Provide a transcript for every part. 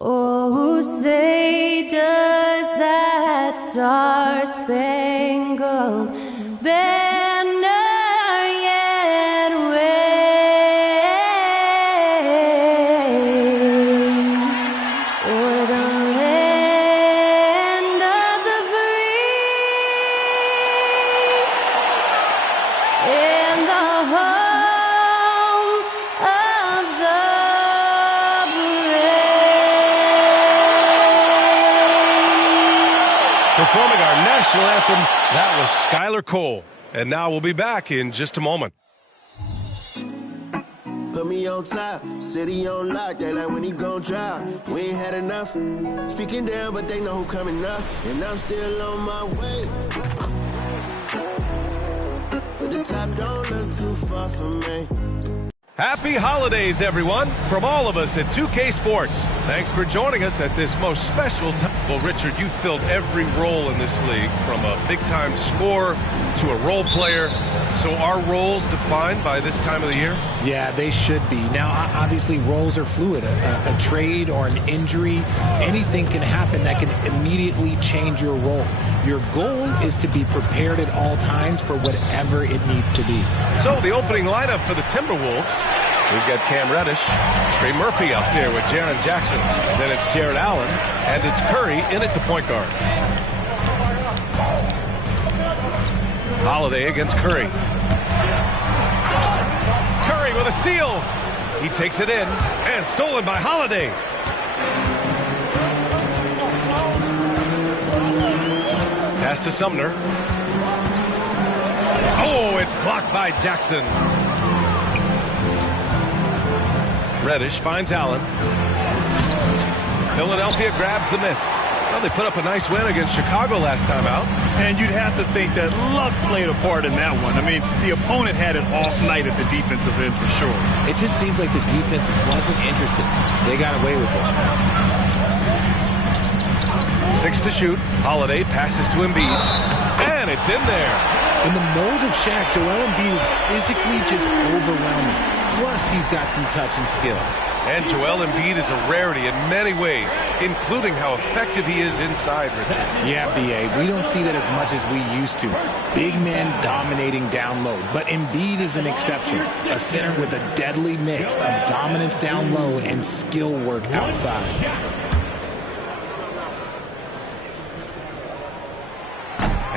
Oh, say does that star-spangled banner yet wave o'er the land of the free and the home of the Performing our national anthem, that was Skylar Cole. And now we'll be back in just a moment. Put me on top, city on lock, they like when he gon' drop. We ain't had enough, speaking down, but they know who coming up. And I'm still on my way. But the top don't look too far from me. Happy holidays, everyone, from all of us at 2K Sports. Thanks for joining us at this most special time. Well, Richard, you filled every role in this league, from a big-time scorer to a role player. So are roles defined by this time of the year? Yeah, they should be. Now, obviously, roles are fluid. A trade or an injury, anything can happen that can immediately change your role. Your goal is to be prepared at all times for whatever it needs to be. So the opening lineup for the Timberwolves, we've got Cam Reddish, Trey Murphy out there with Jaren Jackson. Then it's Jared Allen, and it's Curry in at the point guard. Holiday against Curry. Curry with a steal. He takes it in, and stolen by Holiday. Pass to Sumner. Oh, it's blocked by Jackson. Reddish finds Allen. Philadelphia grabs the miss. Well, they put up a nice win against Chicago last time out. And you'd have to think that luck played a part in that one. I mean, the opponent had an off night at the defensive end for sure. It just seems like the defense wasn't interested. They got away with it. 6 to shoot. Holiday passes to Embiid. And it's in there. In the mold of Shaq, Joel Embiid is physically just overwhelming. Plus, he's got some touch and skill. And Joel Embiid is a rarity in many ways, including how effective he is inside, Richard. Yeah, B.A., we don't see that as much as we used to. Big men dominating down low. But Embiid is an exception. A center with a deadly mix of dominance down low and skill work outside.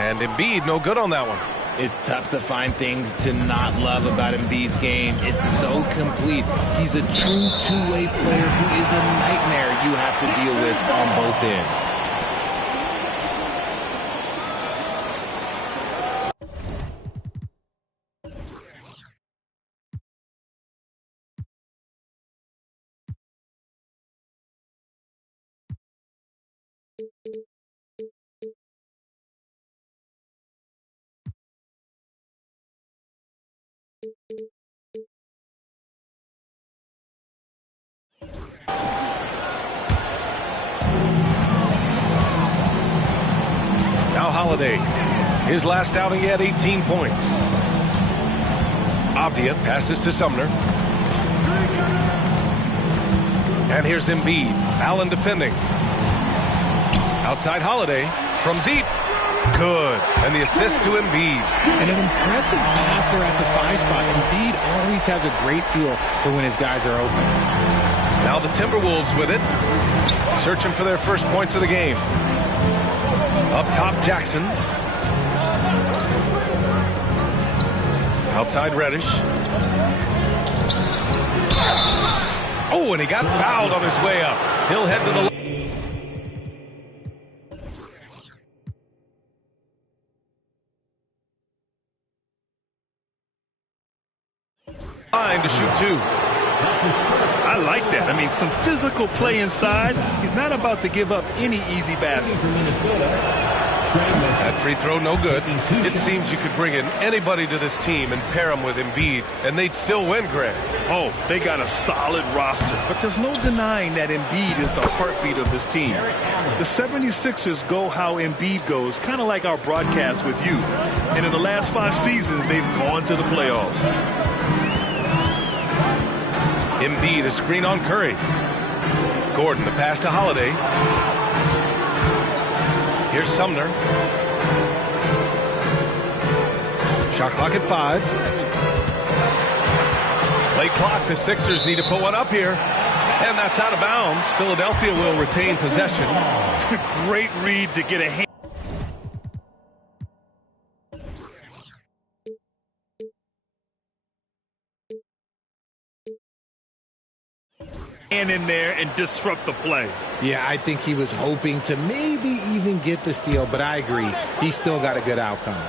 And Embiid no good on that one. It's tough to find things to not love about Embiid's game. It's so complete. He's a true two-way player who is a nightmare you have to deal with on both ends. Now Holiday. His last outing, he had 18 points. Avdia passes to Sumner. And here's Embiid. Allen defending. Outside Holiday. From deep. Good. And the assist to Embiid. And an impressive passer at the 5 spot. Embiid always has a great feel for when his guys are open. Now the Timberwolves with it. Searching for their first points of the game. Up top, Jackson. Outside Reddish. Oh, and he got fouled on his way up. He'll head to the line to shoot 2. I like that. I mean, some physical play inside. He's not about to give up any easy baskets. That free throw, no good. It seems you could bring in anybody to this team and pair them with Embiid, and they'd still win, Greg. Oh, they got a solid roster, but there's no denying that Embiid is the heartbeat of this team. The 76ers go how Embiid goes, kind of like our broadcast with you. And in the last 5 seasons, they've gone to the playoffs. Embiid, a screen on Curry. Gordon, the pass to Holiday. Here's Sumner. Shot clock at 5. Late clock. The Sixers need to put one up here. And that's out of bounds. Philadelphia will retain possession. Great read to get a hand. In there and disrupt the play. Yeah, I think he was hoping to maybe even get the steal, but I agree. He still got a good outcome.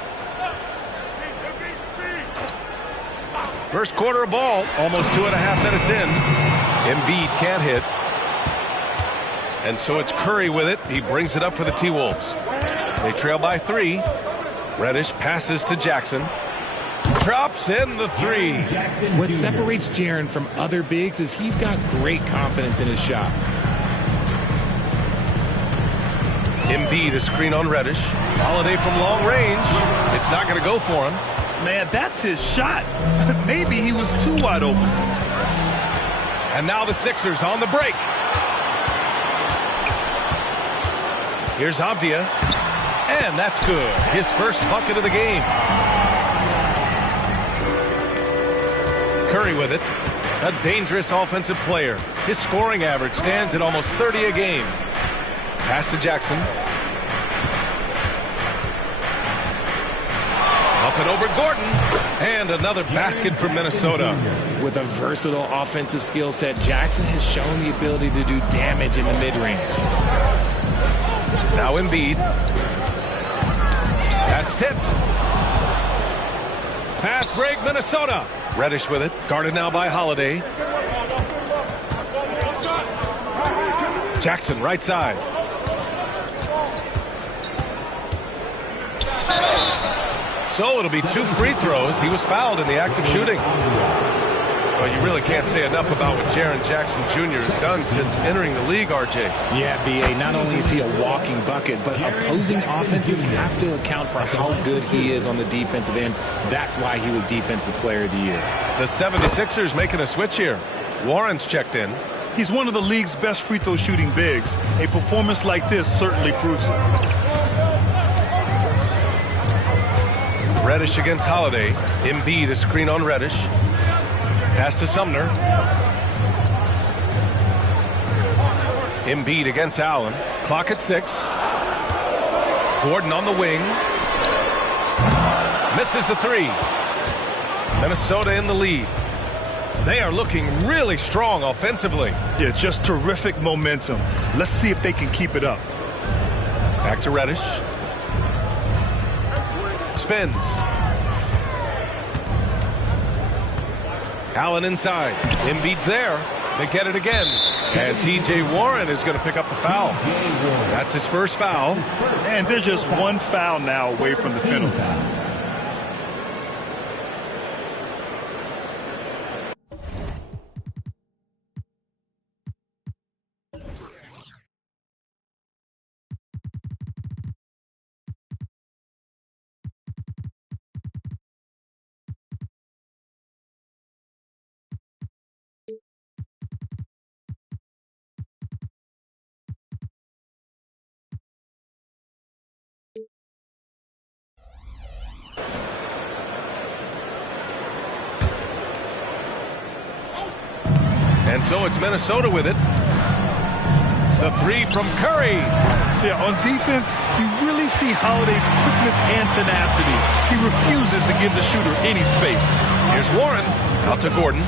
First quarter of ball, almost 2.5 minutes in. Embiid can't hit. And so it's Curry with it. He brings it up for the T-Wolves. They trail by 3. Reddish passes to Jackson. Drops in the 3. What separates Jaren from other bigs is he's got great confidence in his shot. Embiid, a screen on Reddish. Holiday from long range. It's not going to go for him. Man, that's his shot. Maybe he was too wide open. And now the Sixers on the break. Here's Avdia. And that's good. His first bucket of the game. Curry with it. A dangerous offensive player. His scoring average stands at almost 30 a game. Pass to Jackson. Up and over Gordon. And another basket for Minnesota. With a versatile offensive skill set, Jackson has shown the ability to do damage in the mid-range. Now Embiid. That's tipped. Fast break, Minnesota. Reddish with it. Guarded now by Holiday. Jackson, right side. So it'll be 2 free throws. He was fouled in the act of shooting. Well, you really can't say enough about what Jaren Jackson Jr. has done since entering the league, RJ. Yeah, B.A., not only is he a walking bucket, but opposing offenses have to account for how good he is on the defensive end. That's why he was Defensive Player of the Year. The 76ers making a switch here. Warren's checked in. He's one of the league's best free throw shooting bigs. A performance like this certainly proves it. Reddish against Holiday. Embiid, a screen on Reddish. Pass to Sumner. Embiid against Allen. Clock at 6. Gordon on the wing. Misses the 3. Minnesota in the lead. They are looking really strong offensively. Yeah, just terrific momentum. Let's see if they can keep it up. Back to Reddish. Spins. Allen inside. Embiid's there. They get it again. And T.J. Warren is going to pick up the foul. That's his first foul. And they're just one foul now away from the penalty. And so it's Minnesota with it. The 3 from Curry. Yeah, on defense, you really see Holiday's quickness and tenacity. He refuses to give the shooter any space. Here's Warren. Out to Gordon.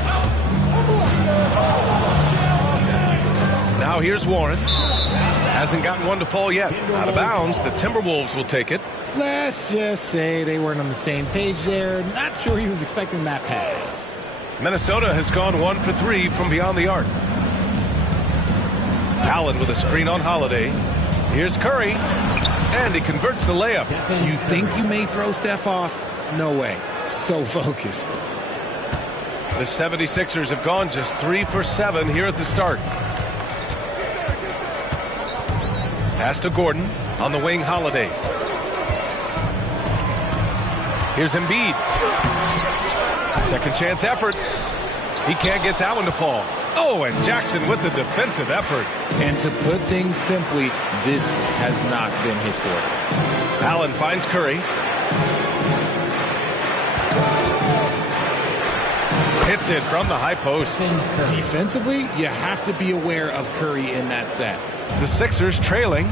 Now here's Warren. Hasn't gotten one to fall yet. Out of bounds. The Timberwolves will take it. Let's just say they weren't on the same page there. Not sure he was expecting that pass. Minnesota has gone 1 for 3 from beyond the arc. Allen with a screen on Holiday. Here's Curry. And he converts the layup. You think you may throw Steph off? No way. So focused. The 76ers have gone just 3 for 7 here at the start. Pass to Gordon. On the wing, Holiday. Here's Embiid. Second chance effort. He can't get that one to fall. Oh, and Jackson with the defensive effort. And to put things simply, this has not been his quarter. Allen finds Curry. Hits it from the high post. Defensively, you have to be aware of Curry in that set. The Sixers trailing.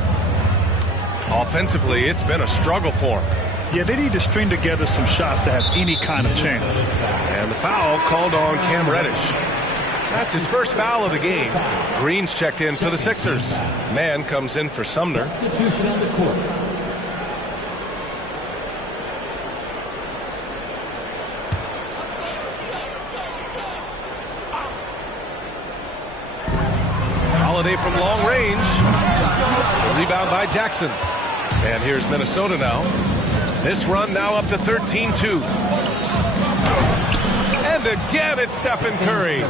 Offensively, it's been a struggle for him. Yeah, they need to string together some shots to have any kind of chance. And the foul called on Cam Reddish. That's his first foul of the game. Green's checked in for the Sixers. Mann comes in for Sumner. Holiday from long range. The rebound by Jackson. And here's Minnesota now. This run now up to 13-2. And again it's Stephen Curry.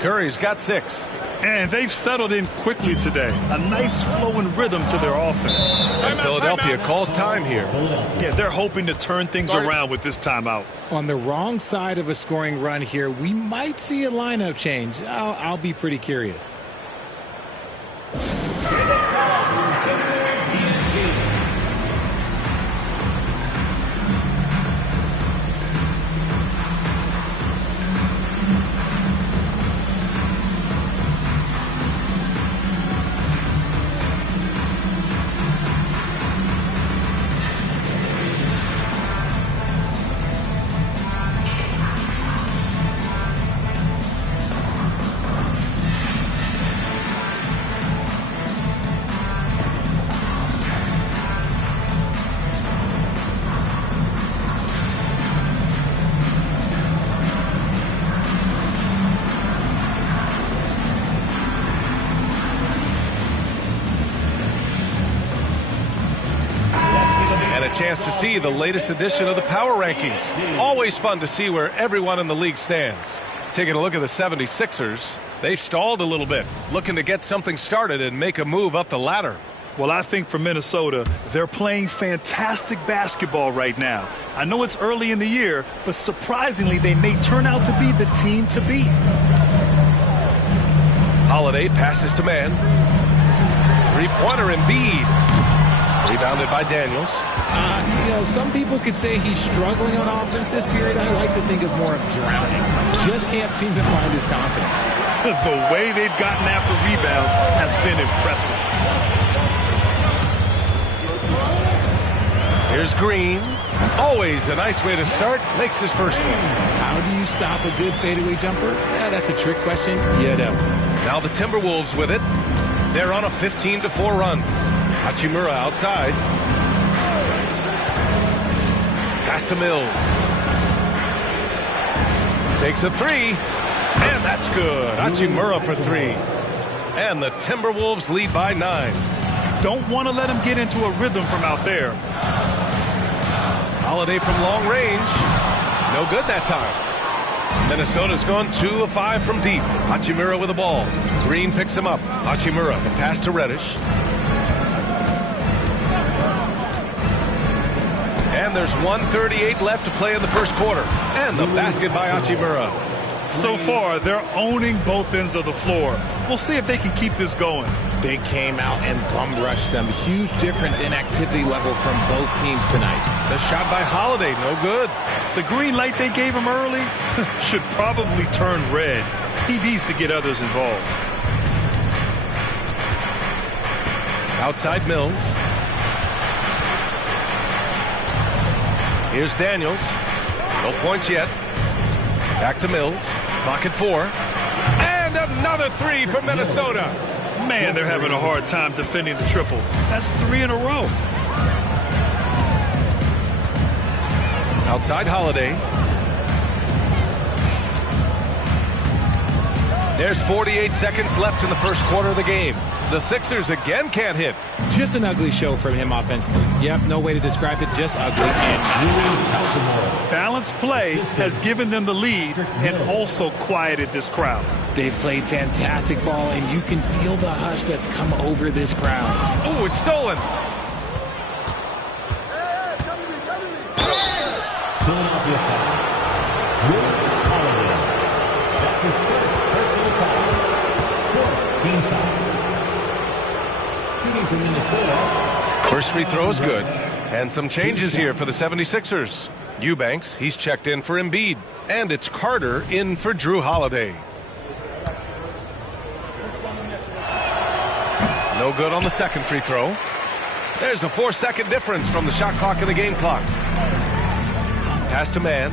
Curry's got 6. And they've settled in quickly today. A nice flowing rhythm to their offense. And Philadelphia calls time here. Yeah, they're hoping to turn things around with this timeout. On the wrong side of a scoring run here, we might see a lineup change. I'll be pretty curious. Chance to see the latest edition of the Power Rankings. Always fun to see where everyone in the league stands. Taking a look at the 76ers, they stalled a little bit, looking to get something started and make a move up the ladder. Well, I think for Minnesota, they're playing fantastic basketball right now. I know it's early in the year, but surprisingly, they may turn out to be the team to beat. Holiday passes to Mann. Three-pointer Embiid. Rebounded by Daniels. Some people could say he's struggling on offense this period. I like to think of more of drowning. Just can't seem to find his confidence. The way they've gotten after rebounds has been impressive. Here's Green. Always a nice way to start. Makes his first one. How do you stop a good fadeaway jumper? Yeah, that's a trick question. You don't. Now the Timberwolves with it. They're on a 15-4 run. Hachimura outside. Pass to Mills. Takes a 3. And that's good. Hachimura for 3. And the Timberwolves lead by 9. Don't want to let him get into a rhythm from out there. Holiday from long range. No good that time. Minnesota's gone 2 of 5 from deep. Hachimura with the ball. Green picks him up. Hachimura, the pass to Reddish. And there's 1:38 left to play in the first quarter. And the basket by Hachimura. So far, they're owning both ends of the floor. We'll see if they can keep this going. They came out and bum rushed them. Huge difference in activity level from both teams tonight. The shot by Holiday, no good. The green light they gave him early should probably turn red. He needs to get others involved. Outside Mills. Here's Daniels. No points yet. Back to Mills. Clock at 4. And another 3 from Minnesota. Man, they're having a hard time defending the triple. That's 3 in a row. Outside Holiday. There's 48 seconds left in the first quarter of the game. The Sixers again can't hit. Just an ugly show from him offensively. Yep, no way to describe it, just ugly. And balanced play has given them the lead and also quieted this crowd. They've played fantastic ball, and you can feel the hush that's come over this crowd. Oh, it's stolen. team foul. Shooting for Minnesota. First free throw is good. And some changes here for the 76ers. Eubanks, he's checked in for Embiid. And it's Carter in for Drew Holiday. No good on the second free throw. There's a 4-second difference from the shot clock and the game clock. Pass to Mann.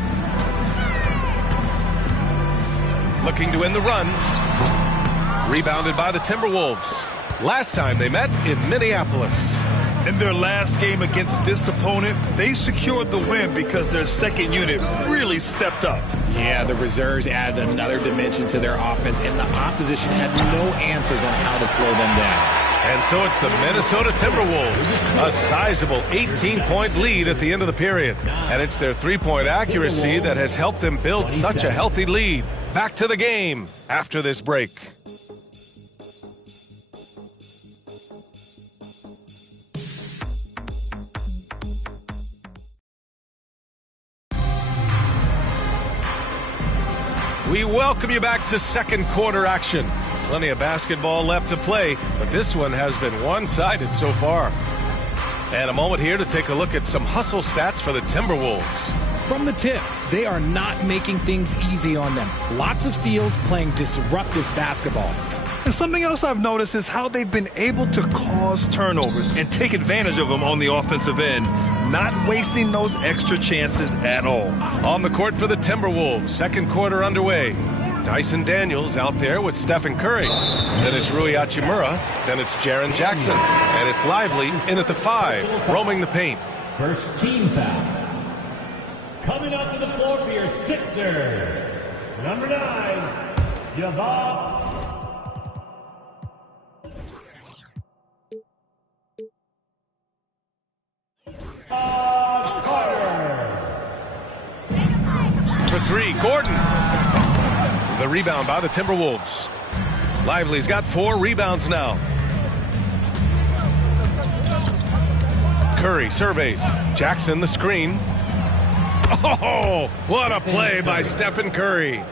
Looking to win the run. Rebounded by the Timberwolves. Last time they met in Minneapolis. In their last game against this opponent, they secured the win because their second unit really stepped up. Yeah, the reserves added another dimension to their offense, and the opposition had no answers on how to slow them down. And so it's the Minnesota Timberwolves, a sizable 18-point lead at the end of the period. And it's their three-point accuracy that has helped them build such a healthy lead. Back to the game after this break. We welcome you back to second quarter action. Plenty of basketball left to play, but this one has been one-sided so far. And a moment here to take a look at some hustle stats for the Timberwolves. From the tip, they are not making things easy on them. Lots of steals, playing disruptive basketball. And something else I've noticed is how they've been able to cause turnovers and take advantage of them on the offensive end, not wasting those extra chances at all. On the court for the Timberwolves, second quarter underway. Dyson Daniels out there with Stephen Curry. Then it's Rui Hachimura. Then it's Jaren Jackson. And it's Lively in at the 5, roaming the paint. First team foul. Coming up to the floor for your Sixers. Number 9, Javon. For 3, Gordon. The rebound by the Timberwolves. Lively's got 4 rebounds now. Curry surveys. Jackson the screen. Oh, what a play by Stephen Curry.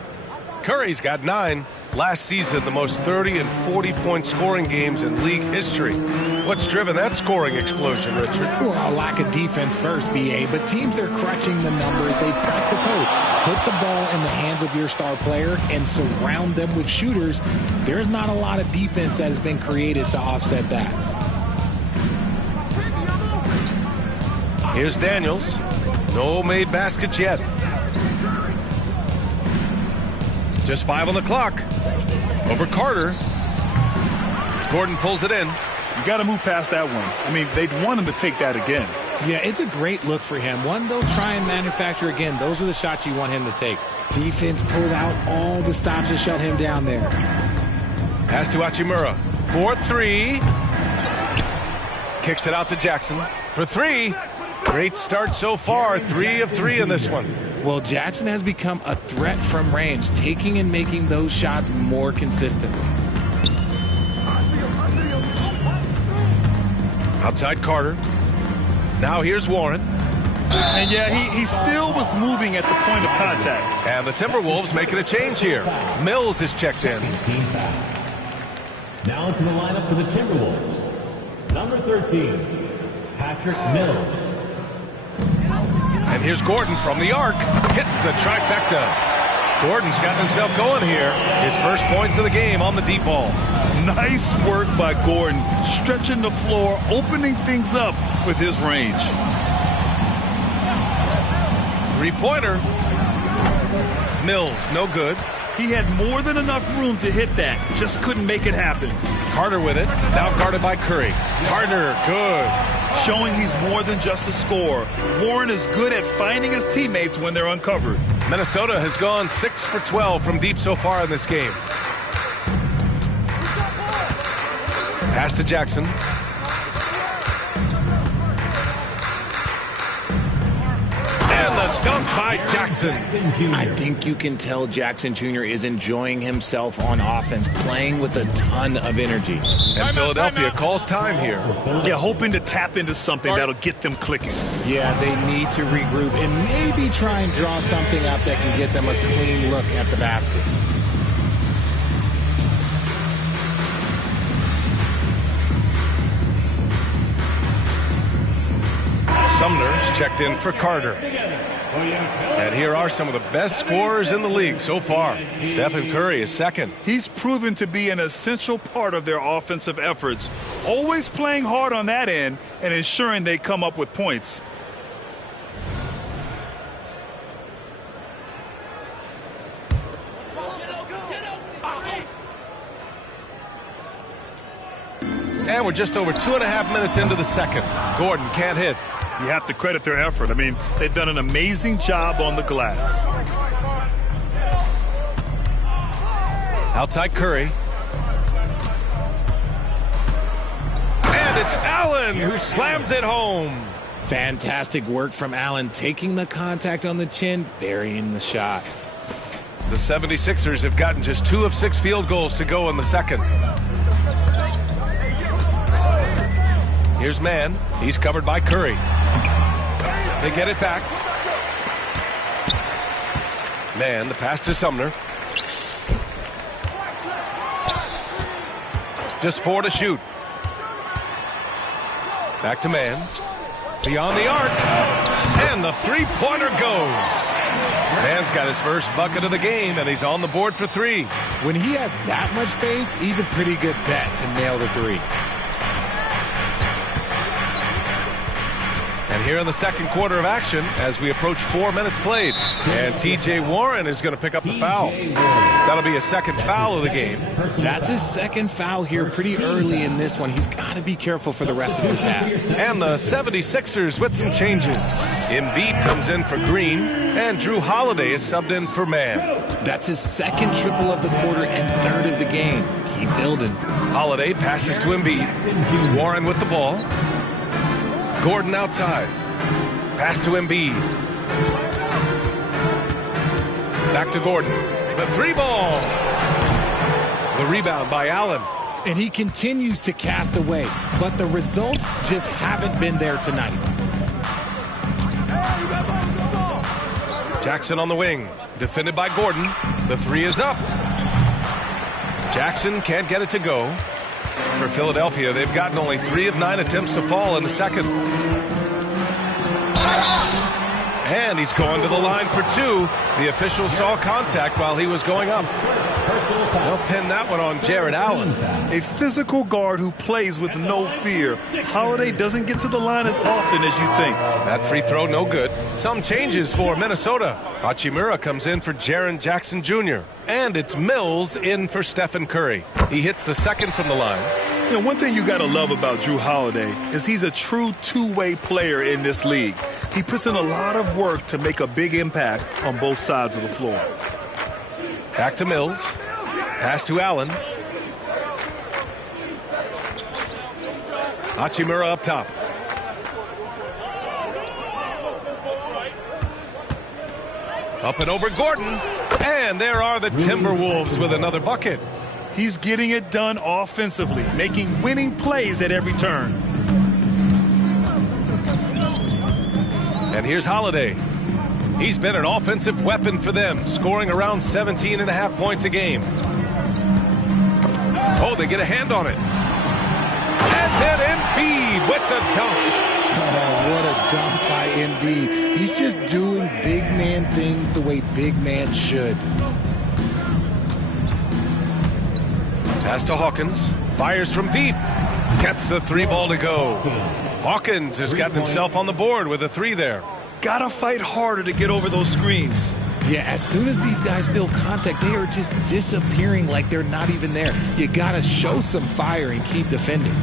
Curry's got 9. Last season, the most 30 and 40-point scoring games in league history. What's driven that scoring explosion, Richard? Well, a lack of defense first, B.A., but teams are crutching the numbers. They've cracked the code. Put the ball in the hands of your star player and surround them with shooters. There's not a lot of defense that has been created to offset that. Here's Daniels. No made baskets yet. Just 5 on the clock. Over Carter. Gordon pulls it in. You got to move past that one. I mean, they'd want him to take that again. Yeah, it's a great look for him. One they'll try and manufacture again. Those are the shots you want him to take. Defense pulled out all the stops to shut him down there. Pass to Hachimura. 4-3. Kicks it out to Jackson. For 3. Great start so far. 3 of 3 in this one. Well, Jackson has become a threat from range, taking and making those shots more consistently. Outside Carter. Now here's Warren. And yeah, he still was moving at the point of contact. And the Timberwolves making a change here. Mills is checked in. Team foul. Now into the lineup for the Timberwolves. Number 13, Patrick Mills. And here's Gordon from the arc. Hits the trifecta. Gordon's got himself going here. His first points of the game on the deep ball. Nice work by Gordon, stretching the floor, opening things up with his range. Three-pointer. Mills, no good. He had more than enough room to hit that, just couldn't make it happen. Carter with it, now guarded by Curry. Carter, good. Showing he's more than just a scorer. Warren is good at finding his teammates when they're uncovered. Minnesota has gone 6 for 12 from deep so far in this game. Pass to Jackson. And the dunk by Jackson. I think you can tell Jackson Jr. is enjoying himself on offense, playing with a ton of energy. And Philadelphia calls time here. Yeah, hoping to tap into something that'll get them clicking. Yeah, they need to regroup and maybe try and draw something up that can get them a clean look at the basket. Sumner's checked in for Carter. And here are some of the best scorers in the league so far. Stephen Curry is second. He's proven to be an essential part of their offensive efforts, always playing hard on that end and ensuring they come up with points. And we're just over 2.5 minutes into the second. Gordon can't hit. You have to credit their effort. I mean, they've done an amazing job on the glass. Outside Curry. And it's Allen who slams it home. Fantastic work from Allen, taking the contact on the chin, burying the shot. The 76ers have gotten just 2 of 6 field goals to go in the second. Here's Mann. He's covered by Curry. They get it back. Mann, the pass to Sumner. Just 4 to shoot. Back to Mann. Beyond the arc. And the three-pointer goes. Mann's got his first bucket of the game, and he's on the board for 3. When he has that much space, he's a pretty good bet to nail the 3. And here in the second quarter of action, as we approach 4 minutes played. And T.J. Warren is going to pick up the foul. That'll be a second foul of the game. That's his second foul here pretty early in this one. He's got to be careful for the rest of this half. And the 76ers with some changes. Embiid comes in for Green, and Drew Holiday is subbed in for Mann. That's his second triple of the quarter and third of the game. Keep building. Holiday passes to Embiid. Warren with the ball. Gordon outside. Pass to Embiid. Back to Gordon. The 3-ball. The rebound by Allen. And he continues to cast away, but the results just haven't been there tonight. Jackson on the wing. Defended by Gordon. The 3 is up. Jackson can't get it to go. For Philadelphia, they've gotten only 3 of 9 attempts to fall in the second. And he's going to the line for 2. The official saw contact while he was going up. They'll pin that one on Jared Allen. A physical guard who plays with no fear. Holiday doesn't get to the line as often as you think. That free throw no good. Some changes for Minnesota. Hachimura comes in for Jaren Jackson Jr. And it's Mills in for Stephen Curry. He hits the second from the line. You know, one thing you got to love about Drew Holiday is he's a true two-way player in this league. He puts in a lot of work to make a big impact on both sides of the floor. Back to Mills. Pass to Allen. Hachimura up top. Up and over Gordon. And there are the Timberwolves with another bucket. He's getting it done offensively, making winning plays at every turn. And here's Holiday. He's been an offensive weapon for them, scoring around 17.5 points a game. Oh, they get a hand on it. And then Embiid with the dunk. Oh, what a dunk by Embiid. He's just doing big man things the way big man should. Pass to Hawkins. Fires from deep. Gets the 3-ball to go. Hawkins has gotten himself on the board with a 3 there. Gotta fight harder to get over those screens. Yeah, as soon as these guys feel contact, they are just disappearing like they're not even there. You gotta show some fire and keep defending.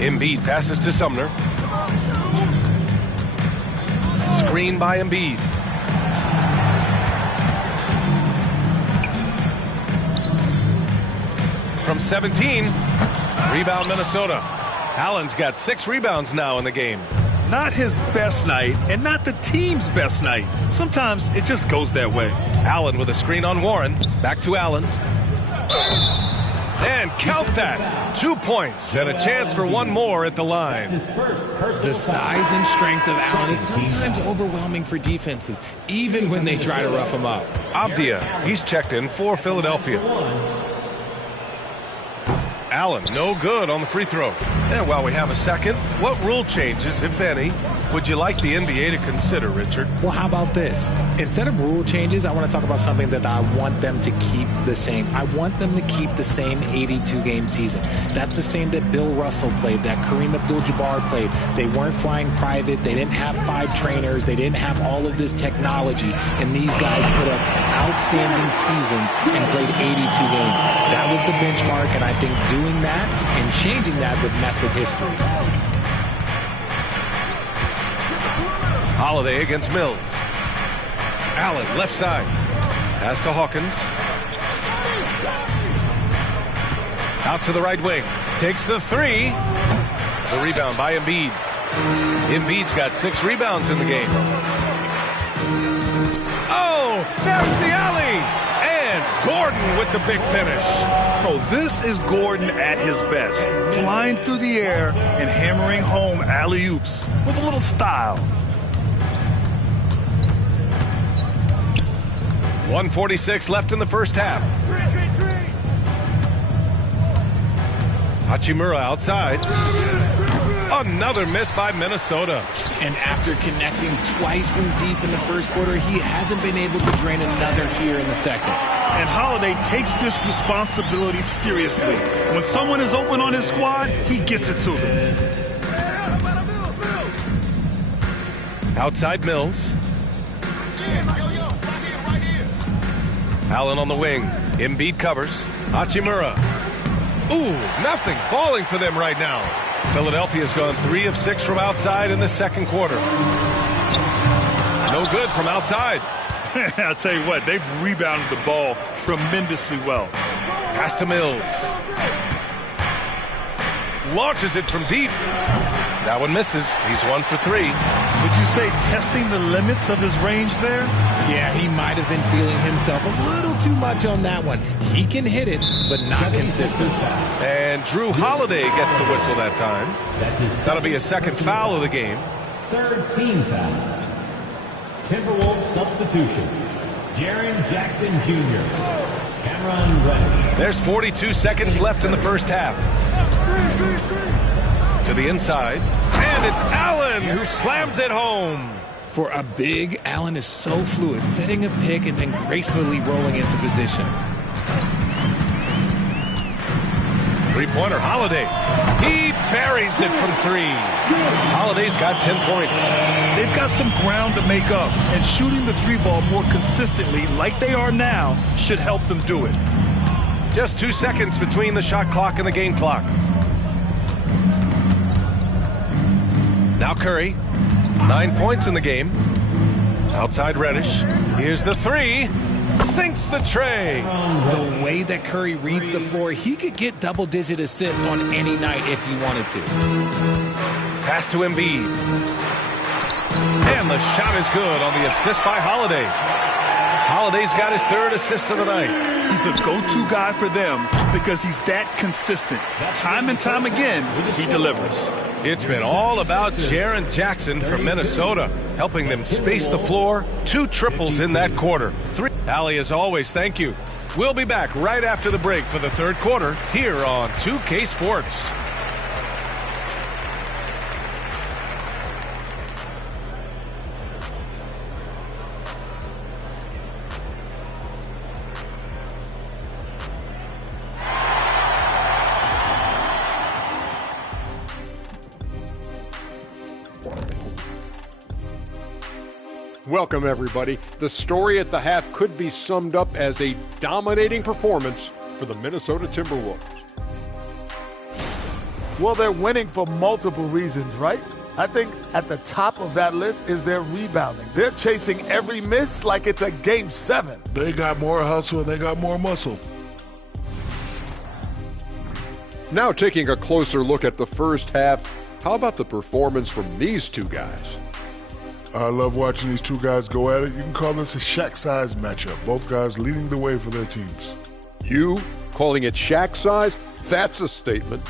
Embiid passes to Sumner. Screen by Embiid. From 17, rebound Minnesota. Allen's got 6 rebounds now in the game. Not his best night and not the team's best night. Sometimes it just goes that way. Allen with a screen on Warren. Back to Allen. And count that. 2 points and a chance for one more at the line. The size and strength of Allen is sometimes overwhelming for defenses, even when they try to rough him up. Avdia, he's checked in for Philadelphia. Allen, no good on the free throw. And while we have a second, what rule changes, if any, would you like the NBA to consider, Richard? Well, how about this? Instead of rule changes, I want to talk about something that I want them to keep the same. I want them to keep the same 82-game season. That's the same that Bill Russell played, that Kareem Abdul-Jabbar played. They weren't flying private. They didn't have 5 trainers. They didn't have all of this technology. And these guys put up outstanding seasons and played 82 games. That was the benchmark, and I think doing that and changing that would mess with history. Holiday against Mills. Allen, left side. Pass to Hawkins. Out to the right wing. Takes the 3. The rebound by Embiid. Embiid's got 6 rebounds in the game. Oh, there's the alley. And Gordon with the big finish. Oh, this is Gordon at his best. Flying through the air and hammering home alley-oops with a little style. 1:46 left in the first half. Hachimura outside. Another miss by Minnesota. And after connecting twice from deep in the first quarter, he hasn't been able to drain another here in the second. And Holiday takes this responsibility seriously. When someone is open on his squad, he gets it to them. Outside Mills. Allen on the wing. Embiid covers. Hachimura. Ooh, nothing falling for them right now. Philadelphia's gone 3 of 6 from outside in the second quarter. No good from outside. I'll tell you what, they've rebounded the ball tremendously well. Pass to Mills. Launches it from deep. That one misses. He's 1 for 3. Would you say testing the limits of his range there? Yeah, he might have been feeling himself a little too much on that one. He can hit it, but not consistent. And Drew Holiday gets the whistle that time. That's his That'll be a second foul of the game. third team foul. Timberwolves substitution. Jaren Jackson Jr. Cameron Reddish. There's 42 seconds left in the first half. To the inside. And it's Allen who slams it home. For a big, Allen is so fluid, setting a pick and then gracefully rolling into position. Three-pointer, Holiday. He buries it from 3. Holiday's got 10 points. They've got some ground to make up, and shooting the 3-ball more consistently like they are now should help them do it. Just 2 seconds between the shot clock and the game clock. Now Curry. 9 points in the game. Outside Reddish. Here's the 3. Sinks the tray. The way that Curry reads the floor, he could get double-digit assists on any night if he wanted to. Pass to Embiid. And the shot is good on the assist by Holiday. Holiday's got his 3rd assist of the night. He's a go-to guy for them because he's that consistent. Time and time again, he delivers. It's been all about Jaren Jackson from Minnesota, helping them space the floor. 2 triples in that quarter. 3. Allie, as always, thank you. We'll be back right after the break for the 3rd quarter here on 2K Sports. Welcome, everybody. The story at the half could be summed up as a dominating performance for the Minnesota Timberwolves. Well, they're winning for multiple reasons, right? I think at the top of that list is their rebounding. They're chasing every miss like it's a Game 7. They got more hustle and they got more muscle. Now taking a closer look at the first half, how about the performance from these 2 guys? I love watching these 2 guys go at it. You can call this a Shaq-size matchup. Both guys leading the way for their teams. You calling it Shaq size? That's a statement.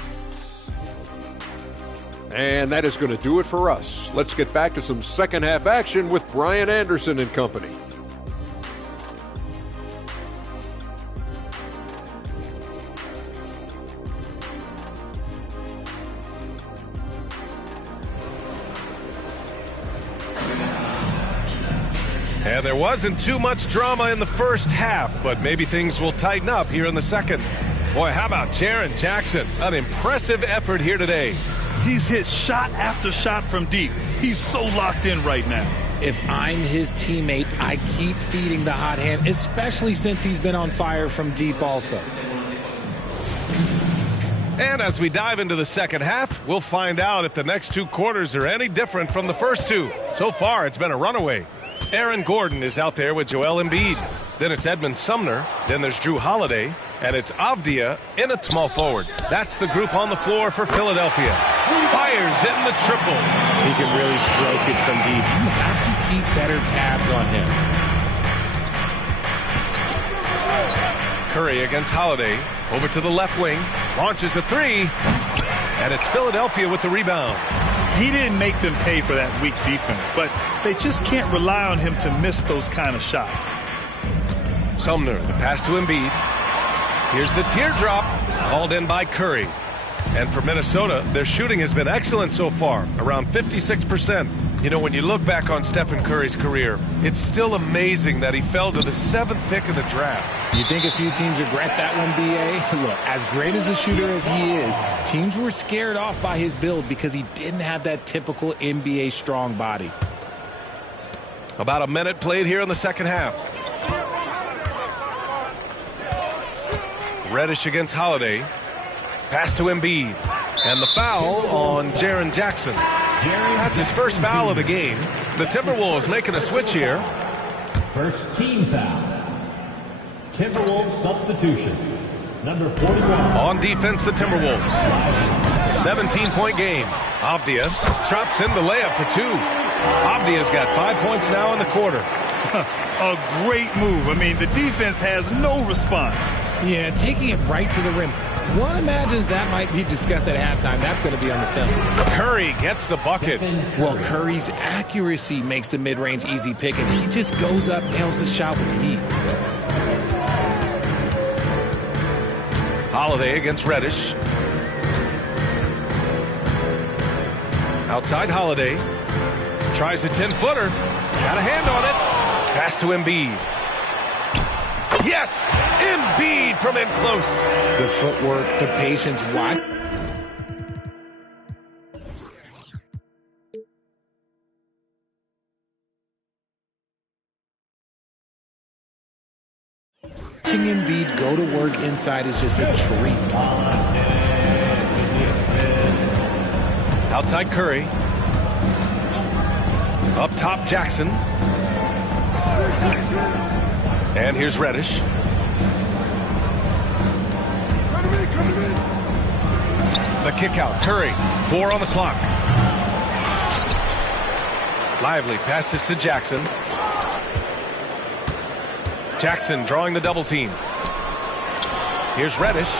And that is going to do it for us. Let's get back to some second half action with Brian Anderson and company. And there wasn't too much drama in the first half, but maybe things will tighten up here in the second. Boy, how about Jaren Jackson? An impressive effort here today. He's hit shot after shot from deep. He's so locked in right now. If I'm his teammate, I keep feeding the hot hand, especially since he's been on fire from deep also. And as we dive into the second half, we'll find out if the next 2 quarters are any different from the first 2. So far, it's been a runaway. Aaron Gordon is out there with Joel Embiid. Then it's Edmund Sumner. Then there's Drew Holiday. And it's Avdia in a small forward. That's the group on the floor for Philadelphia. Fires in the triple. He can really stroke it from deep. You have to keep better tabs on him. Curry against Holiday. Over to the left wing. Launches a 3. And it's Philadelphia with the rebound. He didn't make them pay for that weak defense, but they just can't rely on him to miss those kind of shots. Sumner, the pass to Embiid. Here's the teardrop, hauled in by Curry. And for Minnesota, their shooting has been excellent so far, around 56%. You know, when you look back on Stephen Curry's career, it's still amazing that he fell to the 7th pick in the draft. You think a few teams regret that one, B.A.? Look, as great as a shooter as he is, teams were scared off by his build because he didn't have that typical NBA strong body. About a minute played here in the second half. Reddish against Holiday. Pass to Embiid. And the foul on Jaren Jackson. That's his first foul of the game. The Timberwolves making a switch here. First team foul. Timberwolves substitution. Number 41. On defense, the Timberwolves. 17-point game. Avdia drops in the layup for 2. Avdia's got 5 points now in the quarter. A great move. I mean, the defense has no response. Yeah, taking it right to the rim. One imagines that might be discussed at halftime. That's going to be on the film. Curry gets the bucket. Well, Curry's accuracy makes the mid-range easy pick as he just goes up, nails the shot with ease. Holiday against Reddish. Outside Holiday. Tries a 10-footer. Got a hand on it. Pass to Embiid. Yes! Embiid from in close. The footwork, the patience. Watching Embiid go to work inside is just a treat. Outside Curry. Up top Jackson. And here's Reddish. The kick out. Curry. 4 on the clock. Lively passes to Jackson. Jackson drawing the double team. Here's Reddish.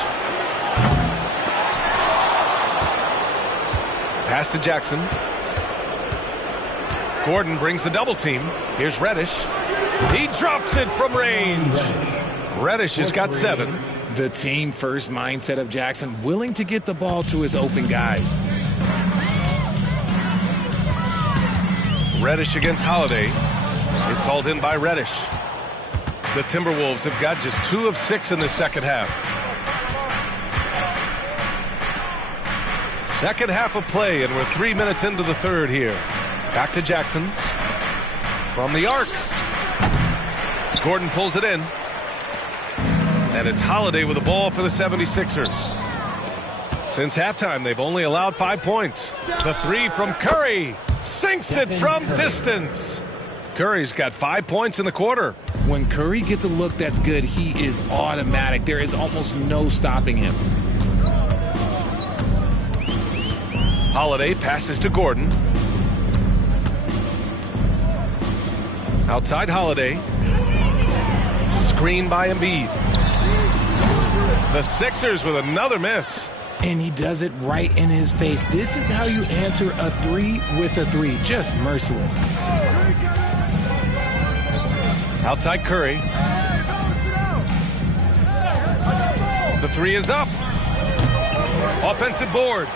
Pass to Jackson. Gordon brings the double team. Here's Reddish. He drops it from range. Reddish has got 7. The team first mindset of Jackson, willing to get the ball to his open guys. Reddish against Holiday. It's hauled in by Reddish. The Timberwolves have got just 2 of 6 in the second half. Second half of play, and we're 3 minutes into the third here. Back to Jackson. From the arc. Gordon pulls it in. And it's Holiday with the ball for the 76ers. Since halftime, they've only allowed 5 points. The 3 from Curry. Sinks it from distance. Curry's got 5 points in the quarter. When Curry gets a look that's good, he is automatic. There is almost no stopping him. Holiday passes to Gordon. Outside Holiday. Screen by Embiid. The Sixers with another miss. And he does it right in his face. This is how you answer a 3 with a 3. Just merciless. Outside Curry. The 3 is up. Offensive board.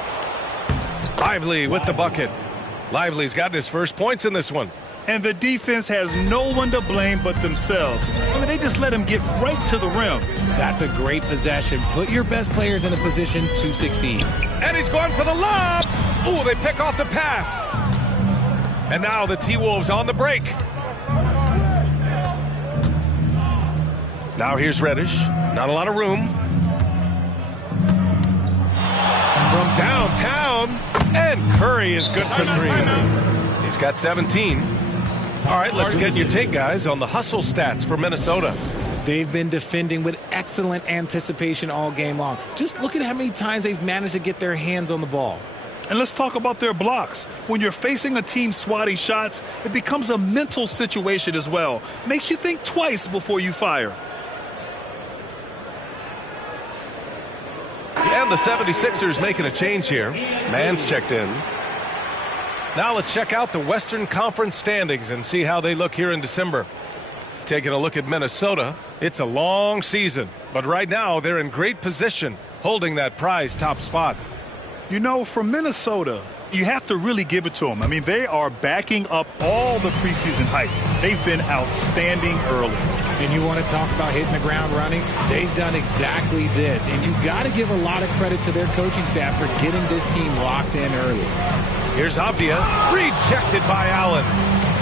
Lively with the bucket. Lively's gotten his first points in this one. And the defense has no one to blame but themselves. I mean, they just let him get right to the rim. That's a great possession. Put your best players in a position to succeed. And he's going for the lob. Ooh, they pick off the pass. And now the T-Wolves on the break. Now here's Reddish. Not a lot of room. From downtown. And Curry is good for three. He's got 17. All right, let's get your take, guys, on the hustle stats for Minnesota. They've been defending with excellent anticipation all game long. Just look at how many times they've managed to get their hands on the ball. And let's talk about their blocks. When you're facing a team swatting shots, it becomes a mental situation as well. Makes you think twice before you fire. And the 76ers making a change here. Mann's checked in. Now let's check out the Western Conference standings and see how they look here in December. Taking a look at Minnesota, it's a long season, but right now they're in great position, holding that prize top spot. You know, for Minnesota, you have to really give it to them. I mean, they are backing up all the preseason hype. They've been outstanding early. And you want to talk about hitting the ground running? They've done exactly this. And you got to give a lot of credit to their coaching staff for getting this team locked in early. Here's Avdia, rejected by Allen.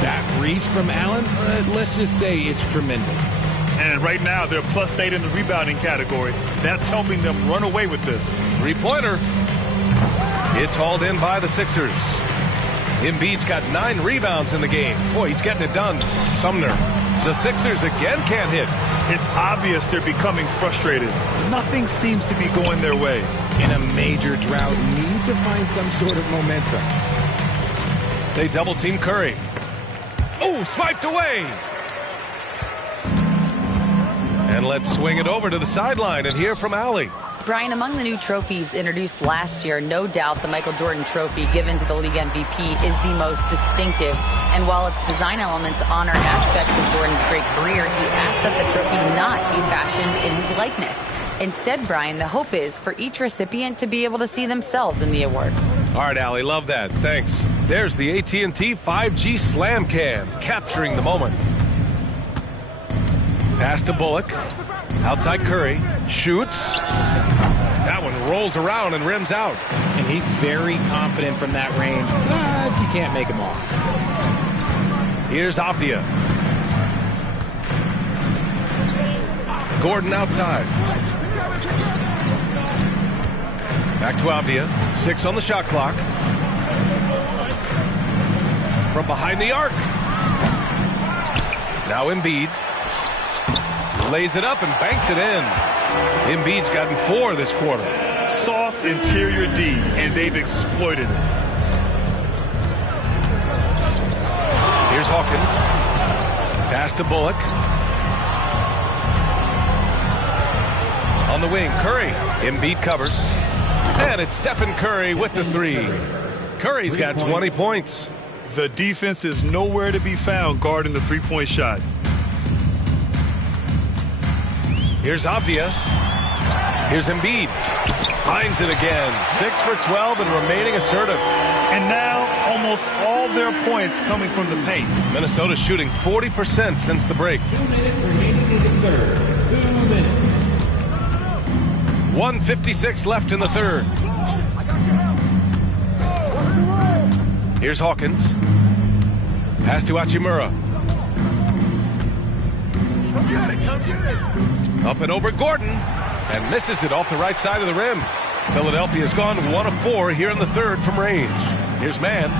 That reach from Allen, let's just say it's tremendous. And right now, they're +8 in the rebounding category. That's helping them run away with this. Three-pointer. It's hauled in by the Sixers. Embiid's got 9 rebounds in the game. Boy, he's getting it done. Sumner. The Sixers again can't hit. It's obvious they're becoming frustrated. Nothing seems to be going their way. In a major drought, need to find some sort of momentum. They double-team Curry. Oh, swiped away. And let's swing it over to the sideline and hear from Allie. Brian, among the new trophies introduced last year, no doubt the Michael Jordan Trophy given to the league MVP is the most distinctive. And while its design elements honor aspects of Jordan's great career, he asked that the trophy not be fashioned in his likeness. Instead, Brian, the hope is for each recipient to be able to see themselves in the award. All right, Allie, love that. Thanks. There's the AT&T 5G Slam Can, capturing the moment. Pass to Bullock. Outside Curry. Shoots. That one rolls around and rims out. And he's very confident from that range, but you can't make him off. Here's Avdia. Gordon outside. Back to Avdia. 6 on the shot clock. From behind the arc. Now Embiid. Lays it up and banks it in. Embiid's gotten 4 this quarter. Soft interior D, and they've exploited it. Here's Hawkins. Pass to Bullock. On the wing, Curry. Embiid covers. And it's Stephen Curry with the 3. Curry's got 20 points. The defense is nowhere to be found guarding the three-point shot. Here's Avdia. Here's Embiid. Finds it again. 6 for 12 and remaining assertive. And now almost all their points coming from the paint. Minnesota shooting 40% since the break. 2 minutes remaining in the third. 2 minutes. 1:56 left in the third. Here's Hawkins. Pass to Hachimura. Up and over Gordon. And misses it off the right side of the rim. Philadelphia's gone 1 of 4 here in the third from range. Here's Mann.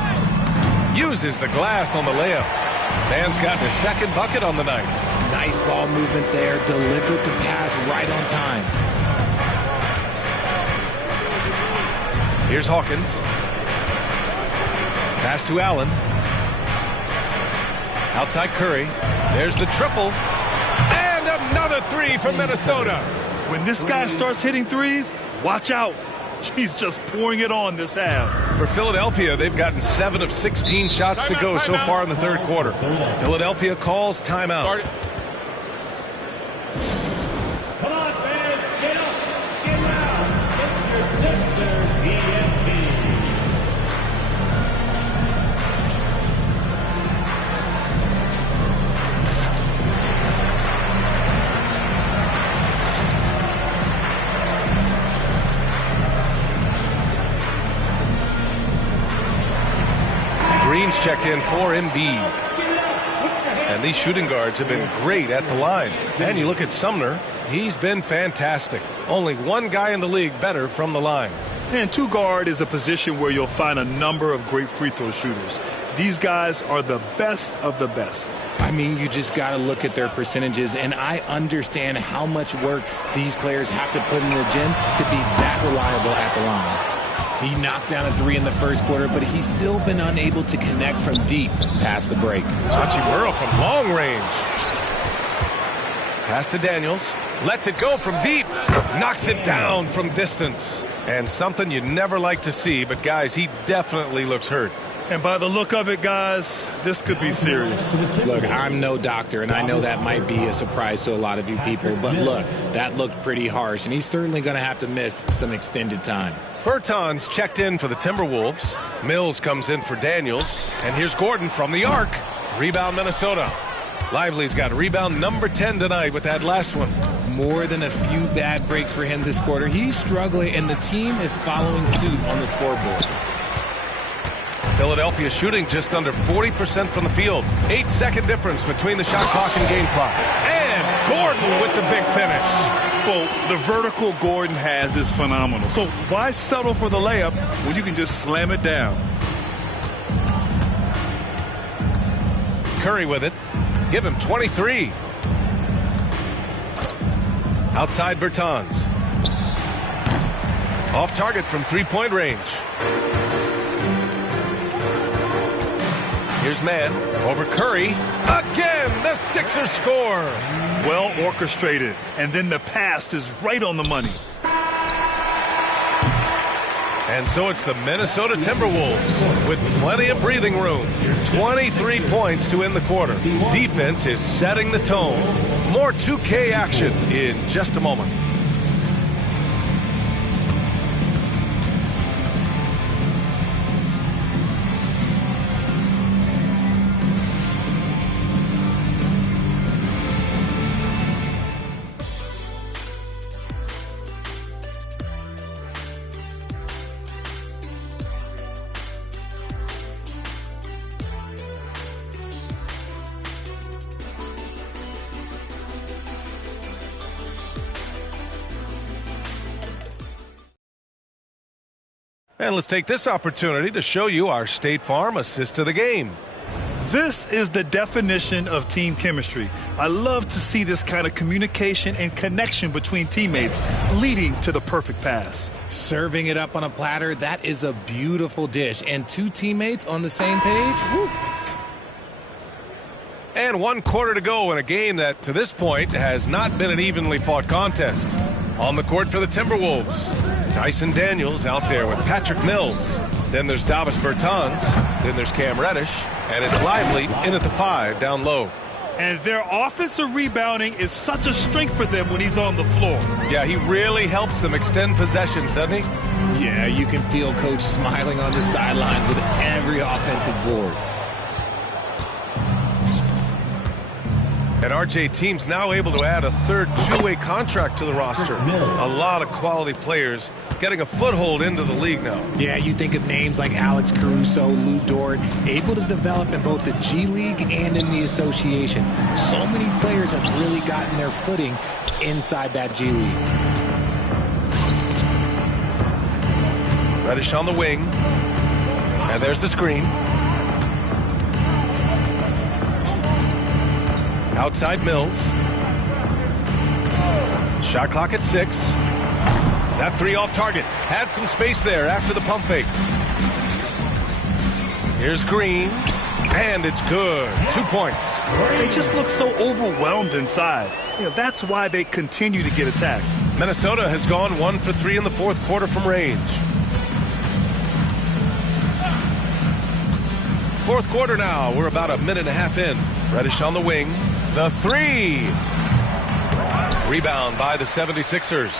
Uses the glass on the layup. Mann's gotten his second bucket on the night. Nice ball movement there. Delivered the pass right on time. Here's Hawkins. Pass to Allen. Outside Curry. There's the triple. And another 3 from Minnesota. When this guy starts hitting threes, watch out. He's just pouring it on this half. For Philadelphia, they've gotten 7 of 16 shots to go so far in the third quarter. Philadelphia calls timeout. Come on, fans, get up, get loud. It's your Sixers EMP. checked in for Embiid. And these shooting guards have been great at the line. And you look at Sumner, he's been fantastic. Only one guy in the league better from the line. And two guard is a position where you'll find a number of great free throw shooters. These guys are the best of the best. I mean, you just got to look at their percentages, and I understand how much work these players have to put in the gym to be that reliable at the line. He knocked down a 3 in the first quarter, but he's still been unable to connect from deep past the break. Hachimura from long range. Pass to Daniels. Lets it go from deep. Knocks it down from distance. And something you never like to see, but guys, he definitely looks hurt. And by the look of it, guys, this could be serious. Look, I'm no doctor, and I know that might be a surprise to a lot of you people, but look, that looked pretty harsh, and he's certainly going to have to miss some extended time. Bertans checked in for the Timberwolves. Mills comes in for Daniels. And here's Gordon from the arc. Rebound Minnesota. Lively's got rebound number 10 tonight with that last one. More than a few bad breaks for him this quarter. He's struggling, and the team is following suit on the scoreboard. Philadelphia shooting just under 40% from the field. 8-second difference between the shot clock and game clock. And Gordon with the big finish. Well, the vertical Gordon has is phenomenal. So why settle for the layup when you can just slam it down? Curry with it. Give him 23. Outside Bertans. Off target from three-point range. Here's Mann over Curry. Again, the Sixers score. Well orchestrated. And then the pass is right on the money. And so it's the Minnesota Timberwolves with plenty of breathing room. 23 points to end the quarter. Defense is setting the tone. More 2K action in just a moment. And let's take this opportunity to show you our State Farm assist to the game. This is the definition of team chemistry. I love to see this kind of communication and connection between teammates leading to the perfect pass. Serving it up on a platter, that is a beautiful dish. And two teammates on the same page, whew. And 1 quarter to go in a game that, to this point, has not been an evenly fought contest. On the court for the Timberwolves, Dyson Daniels out there with Patrick Mills. Then there's Davis Bertans. Then there's Cam Reddish. And it's Lively in at the 5 down low. And their offensive rebounding is such a strength for them when he's on the floor. Yeah, he really helps them extend possessions, doesn't he? Yeah, you can feel Coach smiling on the sidelines with every offensive board. And RJ team's now able to add a third two-way contract to the roster. A lot of quality players getting a foothold into the league now. Yeah, you think of names like Alex Caruso, Lou Dort, able to develop in both the G League and in the association. So many players have really gotten their footing inside that G League. Reddish on the wing. And there's the screen. Outside Mills. Shot clock at 6. That 3 off target. Had some space there after the pump fake. Here's Green. And it's good. 2 points. They just look so overwhelmed inside. That's why they continue to get attacked. Minnesota has gone 1 for 3 in the 4th quarter from range. 4th quarter now. We're about a minute and a half in. Reddish on the wing. The 3. Rebound by the 76ers.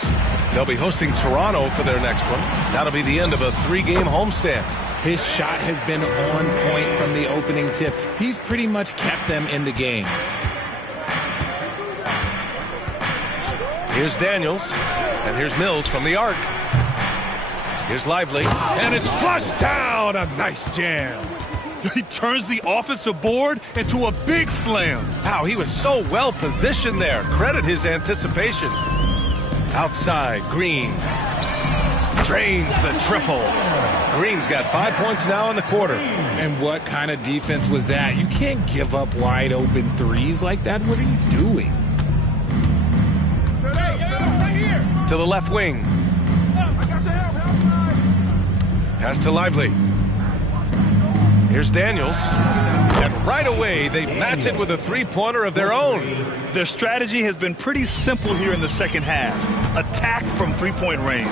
They'll be hosting Toronto for their next one. That'll be the end of a 3-game homestand. His shot has been on point from the opening tip. He's pretty much kept them in the game. Here's Daniels. And here's Mills from the arc. Here's Lively. And it's flushed down. A nice jam. He turns the offensive board into a big slam. Wow, he was so well positioned there. Credit his anticipation. Outside, Green drains the triple. Green's got 5 points now in the quarter. And what kind of defense was that? You can't give up wide open threes like that. What are you doing? To the left wing. Pass to Lively. Here's Daniels. And right away, they match it with a three-pointer of their own. Their strategy has been pretty simple here in the second half. Attack from three-point range.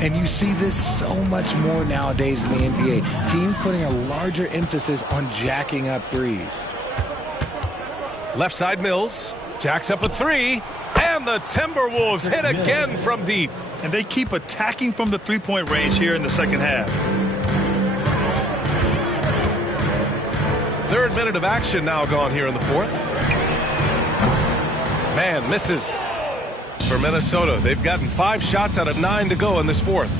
And you see this so much more nowadays in the NBA. Teams putting a larger emphasis on jacking up threes. Left side Mills. Jacks up a three. And the Timberwolves hit again from deep. And they keep attacking from the three-point range here in the second half. Third minute of action now gone here in the fourth. Man misses for Minnesota. They've gotten 5 shots out of 9 to go in this fourth.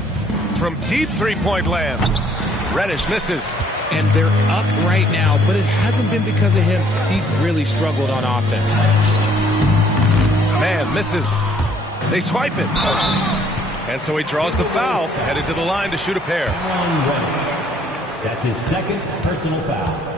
From deep three-point land. Reddish misses. And they're up right now, but it hasn't been because of him. He's really struggled on offense. Man misses. They swipe it. And so he draws the foul, headed to the line to shoot a pair. That's his second personal foul.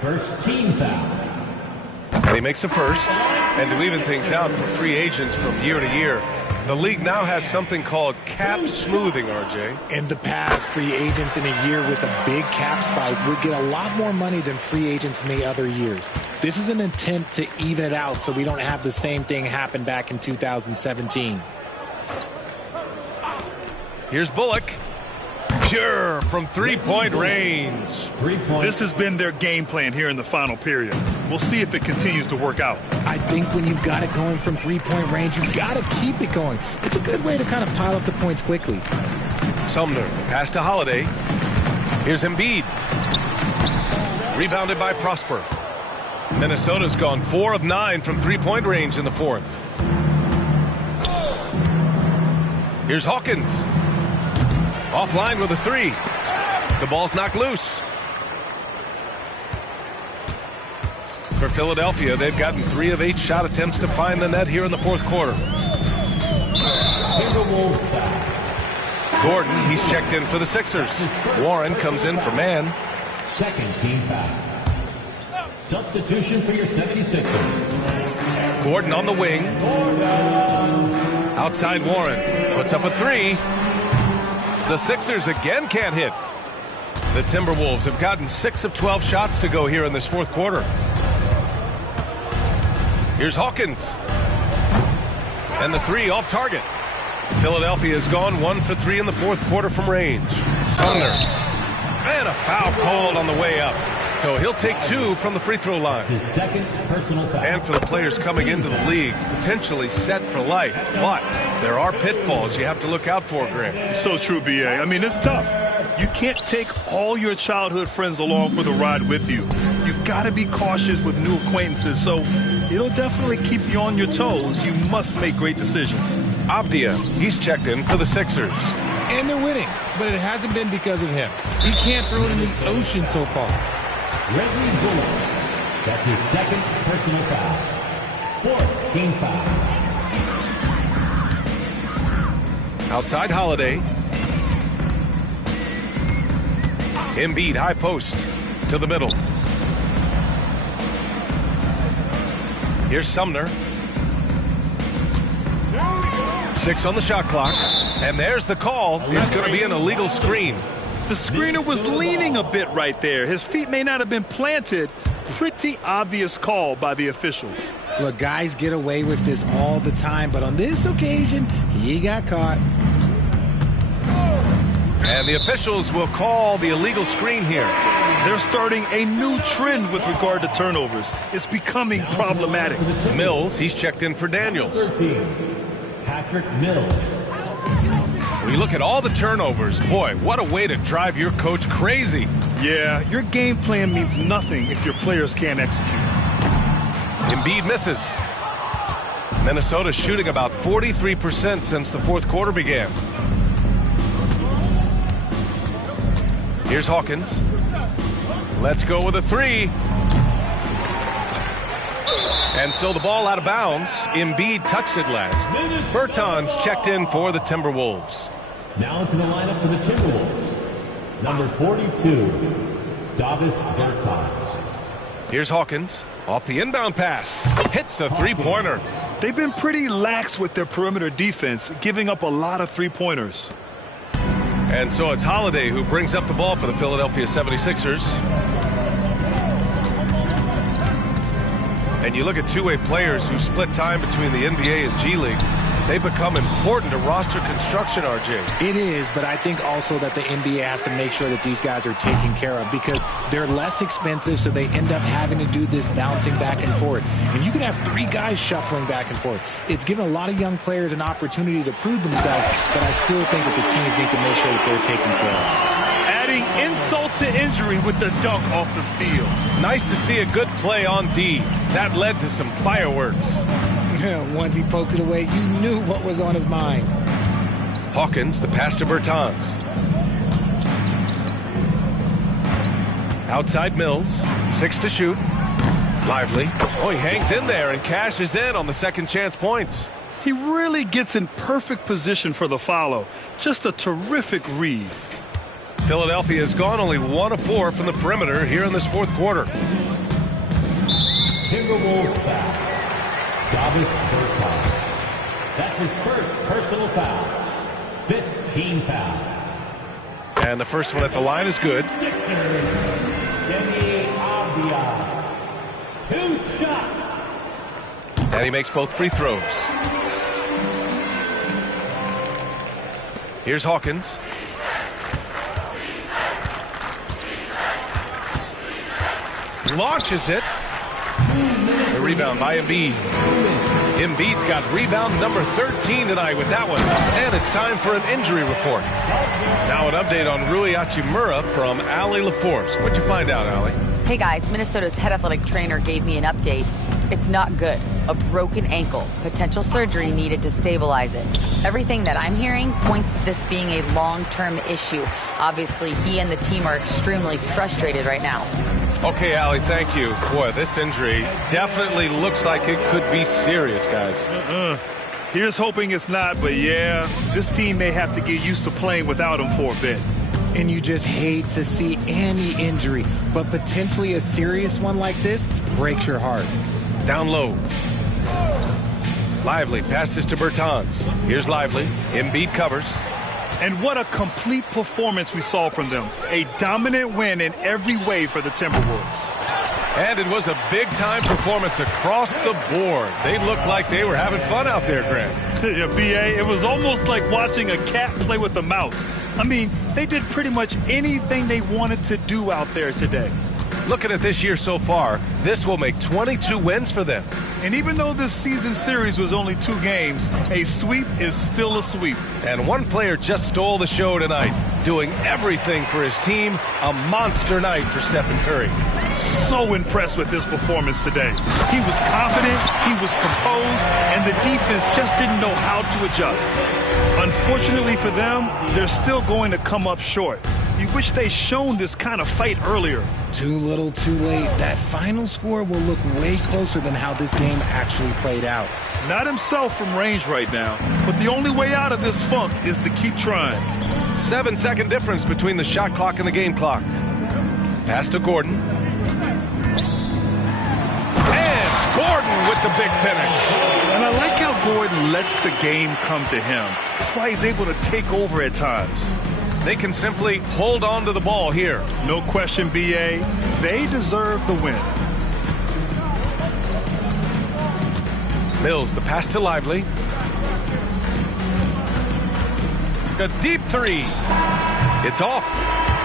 First team foul. He makes a first. And to even things out for free agents from year to year, the league now has something called cap smoothing, RJ. In the past, free agents in a year with a big cap spike would get a lot more money than free agents in the other years. This is an attempt to even it out so we don't have the same thing happen back in 2017. Here's Bullock. Pure from three-point range. This has been their game plan here in the final period. We'll see if it continues to work out. I think when you've got it going from three-point range, you've got to keep it going. It's a good way to kind of pile up the points quickly. Sumner, pass to Holiday. Here's Embiid. Rebounded by Prosper. Minnesota's gone 4 of 9 from three-point range in the fourth. Here's Hawkins. Offline with a three. The ball's knocked loose. For Philadelphia, they've gotten 3 of 8 shot attempts to find the net here in the fourth quarter. Gordon, he's checked in for the Sixers. Warren comes in for man. Second team foul. Substitution for your 76ers. Gordon on the wing. Outside Warren. Puts up a three. The Sixers again can't hit. The Timberwolves have gotten 6 of 12 shots to go here in this fourth quarter. Here's Hawkins. And the three off target. Philadelphia has gone 1 for 3 in the fourth quarter from range. Sumner. And a foul called on the way up. So he'll take 2 from the free throw line. His second personal foul. And for the players coming into the league, potentially set for life. But there are pitfalls you have to look out for, Grant. So true, B.A. I mean, it's tough. You can't take all your childhood friends along for the ride with you. You've got to be cautious with new acquaintances, so it'll definitely keep you on your toes. You must make great decisions. Avdia, he's checked in for the Sixers. And they're winning, but it hasn't been because of him. He can't throw it in the ocean so far. Reggie Bullock. That's his second personal foul. Fourth team foul. Outside Holiday. Embiid high post to the middle. Here's Sumner. 6 on the shot clock. And there's the call. It's going to be an illegal screen. The screener was leaning a bit right there. His feet may not have been planted. Pretty obvious call by the officials. Look, guys get away with this all the time, but on this occasion, he got caught. And the officials will call the illegal screen here. They're starting a new trend with regard to turnovers. It's becoming problematic. Mills, he's checked in for Daniels. 13, Patrick Mills. When you look at all the turnovers, boy, what a way to drive your coach crazy. Yeah, your game plan means nothing if your players can't execute. Embiid misses. Minnesota shooting about 43% since the fourth quarter began. Here's Hawkins. Let's go with a three. And so the ball out of bounds. Embiid touched it last. Bertans checked in for the Timberwolves. Now into the lineup for the Timberwolves. Number 42, Davis Bertans. Here's Hawkins off the inbound pass. Hits a three-pointer. They've been pretty lax with their perimeter defense, giving up a lot of three-pointers. And so it's Holiday who brings up the ball for the Philadelphia 76ers. And you look at two-way players who split time between the NBA and G League. They become important to roster construction, RJ. It is, but I think also that the NBA has to make sure that these guys are taken care of because they're less expensive, so they end up having to do this bouncing back and forth. And you can have three guys shuffling back and forth. It's given a lot of young players an opportunity to prove themselves, but I still think that the teams need to make sure that they're taken care of. Adding insult to injury with the dunk off the steal. Nice to see a good play on D. That led to some fireworks. Once he poked it away, you knew what was on his mind. Hawkins, the pass to Bertans. Outside Mills, 6 to shoot. Lively. Oh, he hangs in there and cashes in on the second chance points. He really gets in perfect position for the follow. Just a terrific read. Philadelphia has gone only 1 of 4 from the perimeter here in this fourth quarter. Timberwolves foul. Davis Bertans. That's his first personal foul. 15 foul. And the first one at the line is good. Sixers. Demi Avdija. 2 shots. And he makes both free throws. Here's Hawkins. Launches it. The rebound by Embiid. Embiid's got rebound number 13 tonight with that one. And it's time for an injury report. Now an update on Rui Hachimura from Allie LaForce. What'd you find out, Allie? Hey guys, Minnesota's head athletic trainer gave me an update. It's not good. A broken ankle. Potential surgery needed to stabilize it. Everything that I'm hearing points to this being a long-term issue. Obviously, he and the team are extremely frustrated right now. Okay, Allie, thank you. Boy, this injury definitely looks like it could be serious, guys. Here's hoping it's not, but yeah, this team may have to get used to playing without him for a bit. And you just hate to see any injury, but potentially a serious one like this breaks your heart. Down low. Lively passes to Bertans. Here's Lively. Embiid covers. And what a complete performance we saw from them. A dominant win in every way for the Timberwolves. And it was a big-time performance across the board. They looked like they were having fun out there, Grant. Yeah, B.A., it was almost like watching a cat play with a mouse. I mean, they did pretty much anything they wanted to do out there today. Looking at this year so far, this will make 22 wins for them. And even though this season series was only 2 games, a sweep is still a sweep. And one player just stole the show tonight, doing everything for his team. A monster night for Stephen Curry. So impressed with his performance today. He was confident, he was composed, and the defense just didn't know how to adjust. Unfortunately for them, they're still going to come up short. You wish they'd shown this kind of fight earlier. Too little, too late. That final score will look way closer than how this game actually played out. Not himself from range right now, but the only way out of this funk is to keep trying. 7-second difference between the shot clock and the game clock. Pass to Gordon. And Gordon with the big finish. And I like how Gordon lets the game come to him. That's why he's able to take over at times. They can simply hold on to the ball here. No question, B.A. They deserve the win. Mills, the pass to Lively. A deep three. It's off.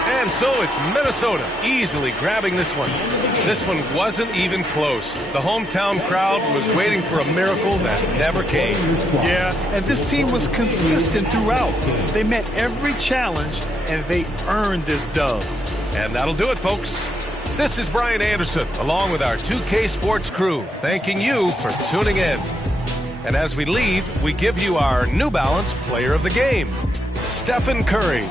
And so it's Minnesota easily grabbing this one. This one wasn't even close. The hometown crowd was waiting for a miracle that never came. Yeah, and this team was consistent throughout. They met every challenge, and they earned this dub. And that'll do it, folks. This is Brian Anderson, along with our 2K Sports crew, thanking you for tuning in. And as we leave, we give you our New Balance Player of the Game, Stephen Curry.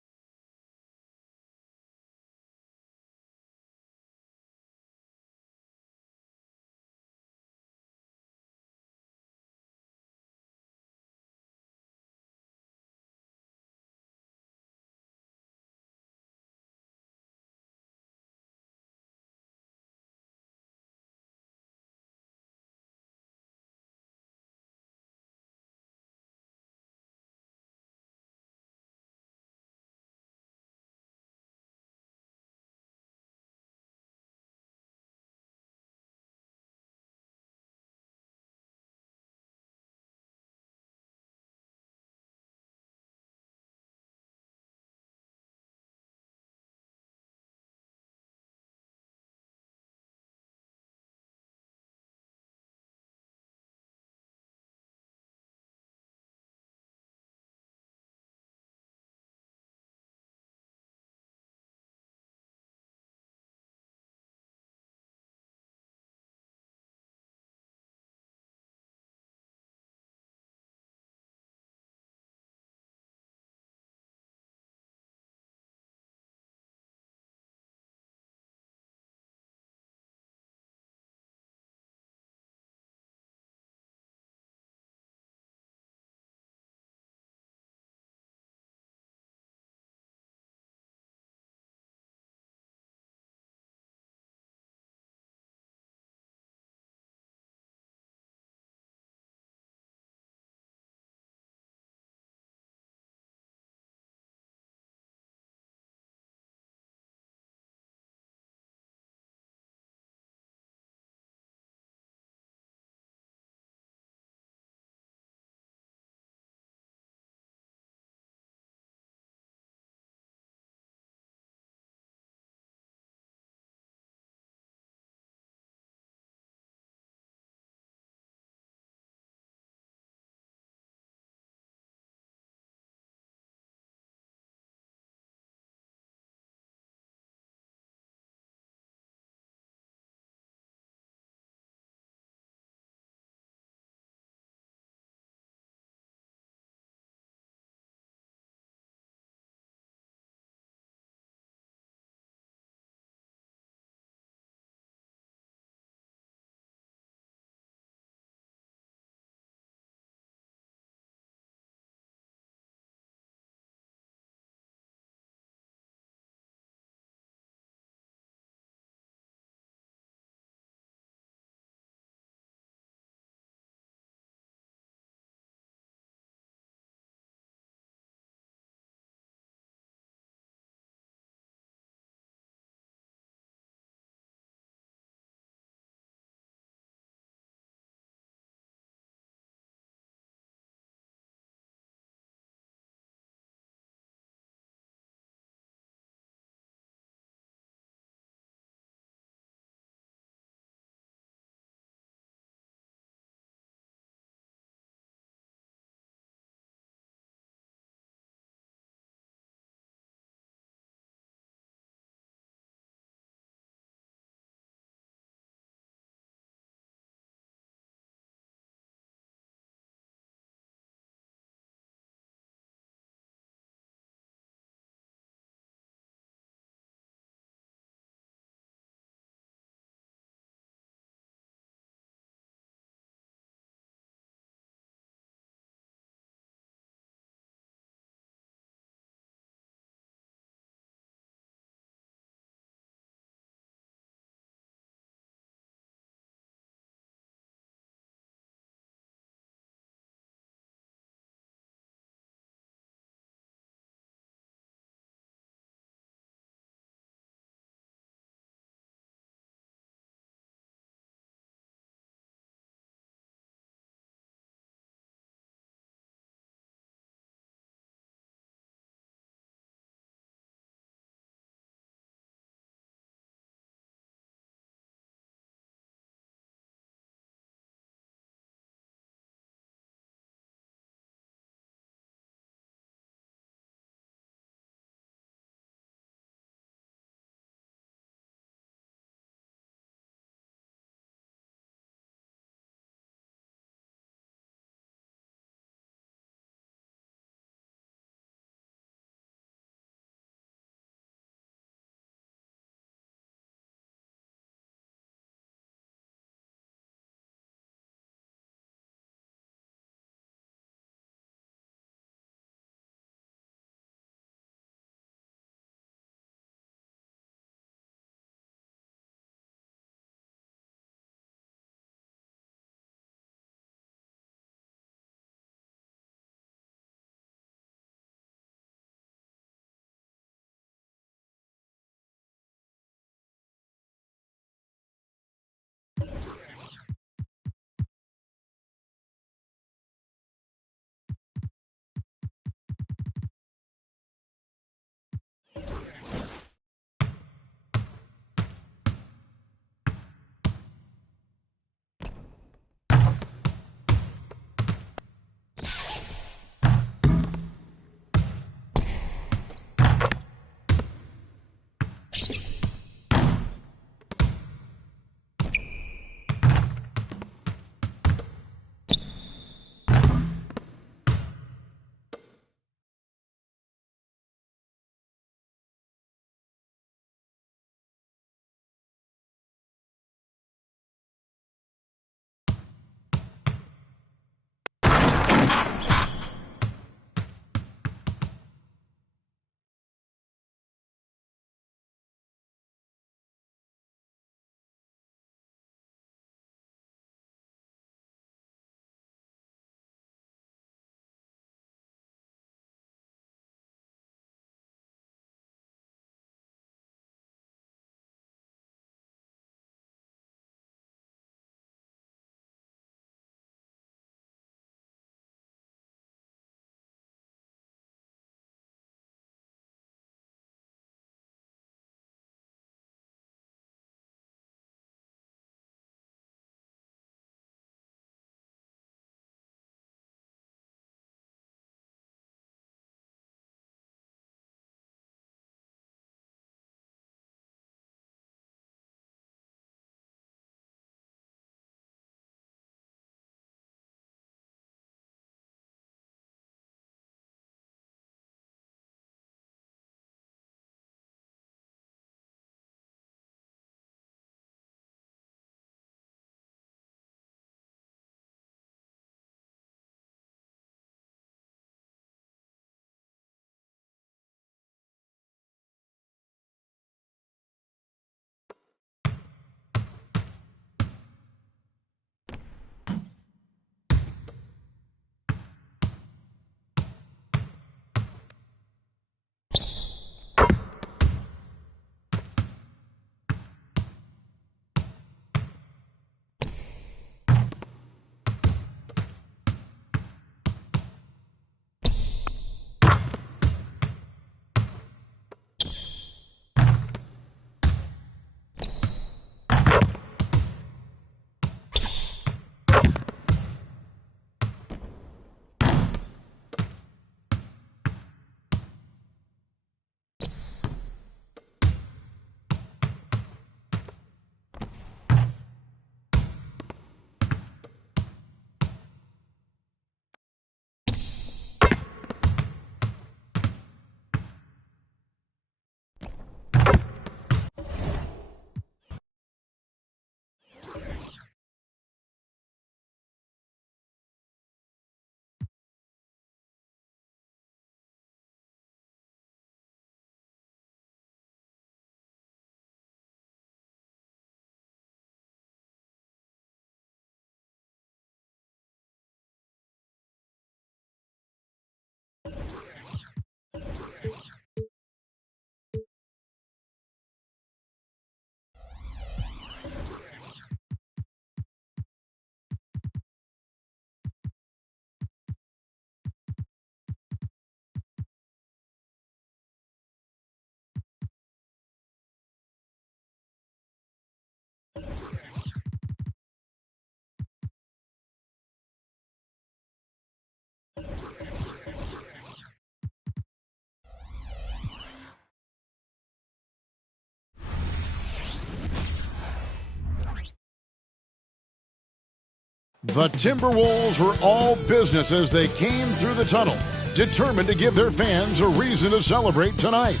The Timberwolves were all business as they came through the tunnel, determined to give their fans a reason to celebrate tonight.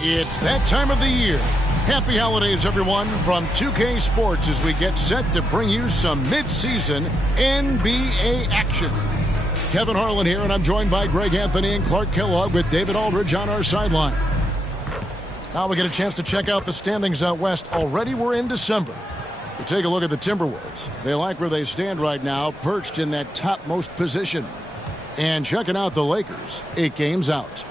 It's that time of the year. Happy holidays, everyone, from 2K Sports as we get set to bring you some mid-season NBA action. Kevin Harlan here, and I'm joined by Greg Anthony and Clark Kellogg with David Aldridge on our sideline. Now we get a chance to check out the standings out west. Already we're in December. We take a look at the Timberwolves. They like where they stand right now, perched in that topmost position. And checking out the Lakers, 8 games out.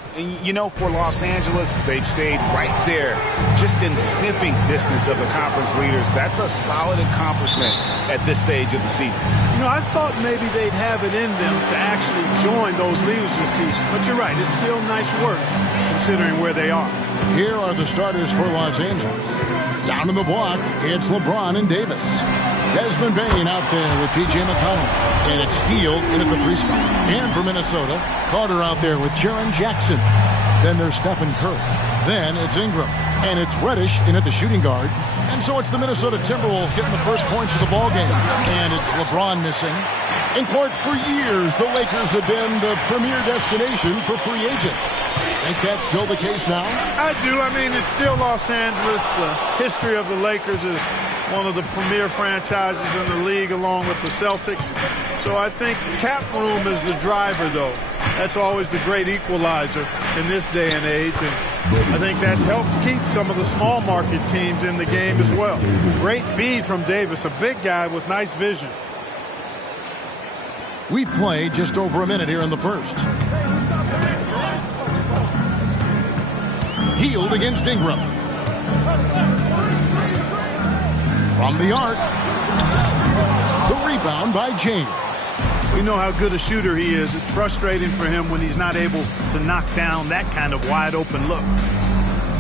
You know, for Los Angeles, they've stayed right there, just in sniffing distance of the conference leaders. That's a solid accomplishment at this stage of the season. You know, I thought maybe they'd have it in them to actually join those leaders this season. But you're right, it's still nice work considering where they are. Here are the starters for Los Angeles. Down in the block, it's LeBron and Davis. Desmond Bain out there with T.J. McConnell. And it's Hield in at the 3 spot. And for Minnesota, Carter out there with Jaren Jackson. Then there's Stephen Curry. Then it's Ingram. And it's Reddish in at the shooting guard. And so it's the Minnesota Timberwolves getting the first points of the ballgame. And it's LeBron missing. And Clark, for years, the Lakers have been the premier destination for free agents. Think that's still the case now? I do. I mean, it's still Los Angeles. The history of the Lakers is one of the premier franchises in the league along with the Celtics. So I think cap room is the driver, though. That's always the great equalizer in this day and age. And I think that helps keep some of the small market teams in the game as well. Great feed from Davis, a big guy with nice vision. We've played just over a minute here in the first. Hield against Ingram. From the arc. The rebound by James. We know how good a shooter he is. It's frustrating for him when he's not able to knock down that kind of wide open look.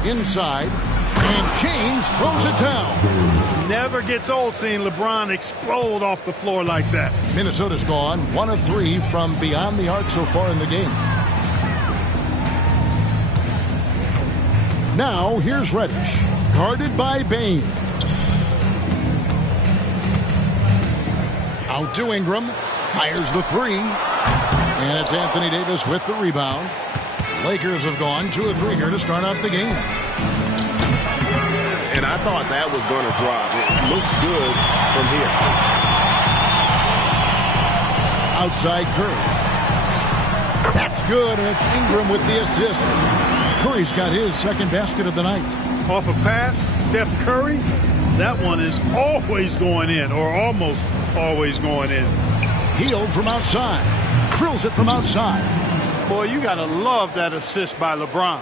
Inside. And James throws it down. Never gets old seeing LeBron explode off the floor like that. Minnesota's gone 1 of 3 from beyond the arc so far in the game. Now here's Reddish, guarded by Bain. Out to Ingram, fires the 3. And it's Anthony Davis with the rebound. Lakers have gone 2 of 3 here to start out the game. And I thought that was going to drop. It looked good from here. Outside Curry. That's good, and it's Ingram with the assist. Curry's got his second basket of the night. Off a pass, Steph Curry, that one is always going in, or almost always going in. Hield from outside. Drills it from outside. Boy, you got to love that assist by LeBron.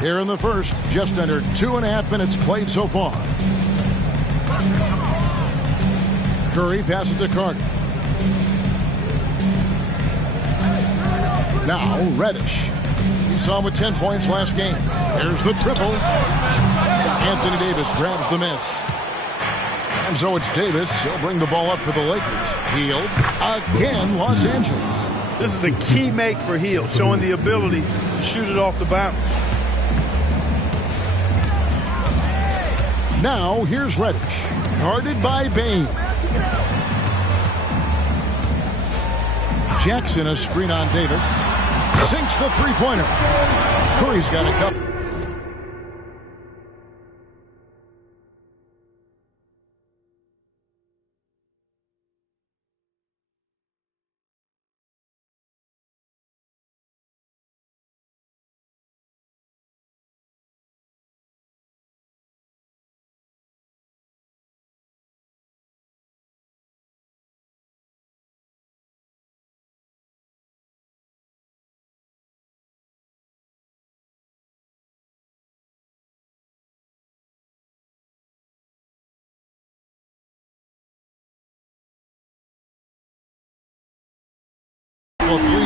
Here in the first, just under 2.5 minutes played so far. Curry passes to Carter. Now Reddish. We saw him with 10 points last game. There's the triple. Anthony Davis grabs the miss. And so it's Davis. He'll bring the ball up for the Lakers. Hield again, Los Angeles. This is a key make for Hield, showing the ability to shoot it off the bounce. Now here's Reddish, guarded by Bain. Jackson a screen on Davis. Sinks the 3-pointer. Curry's got a couple.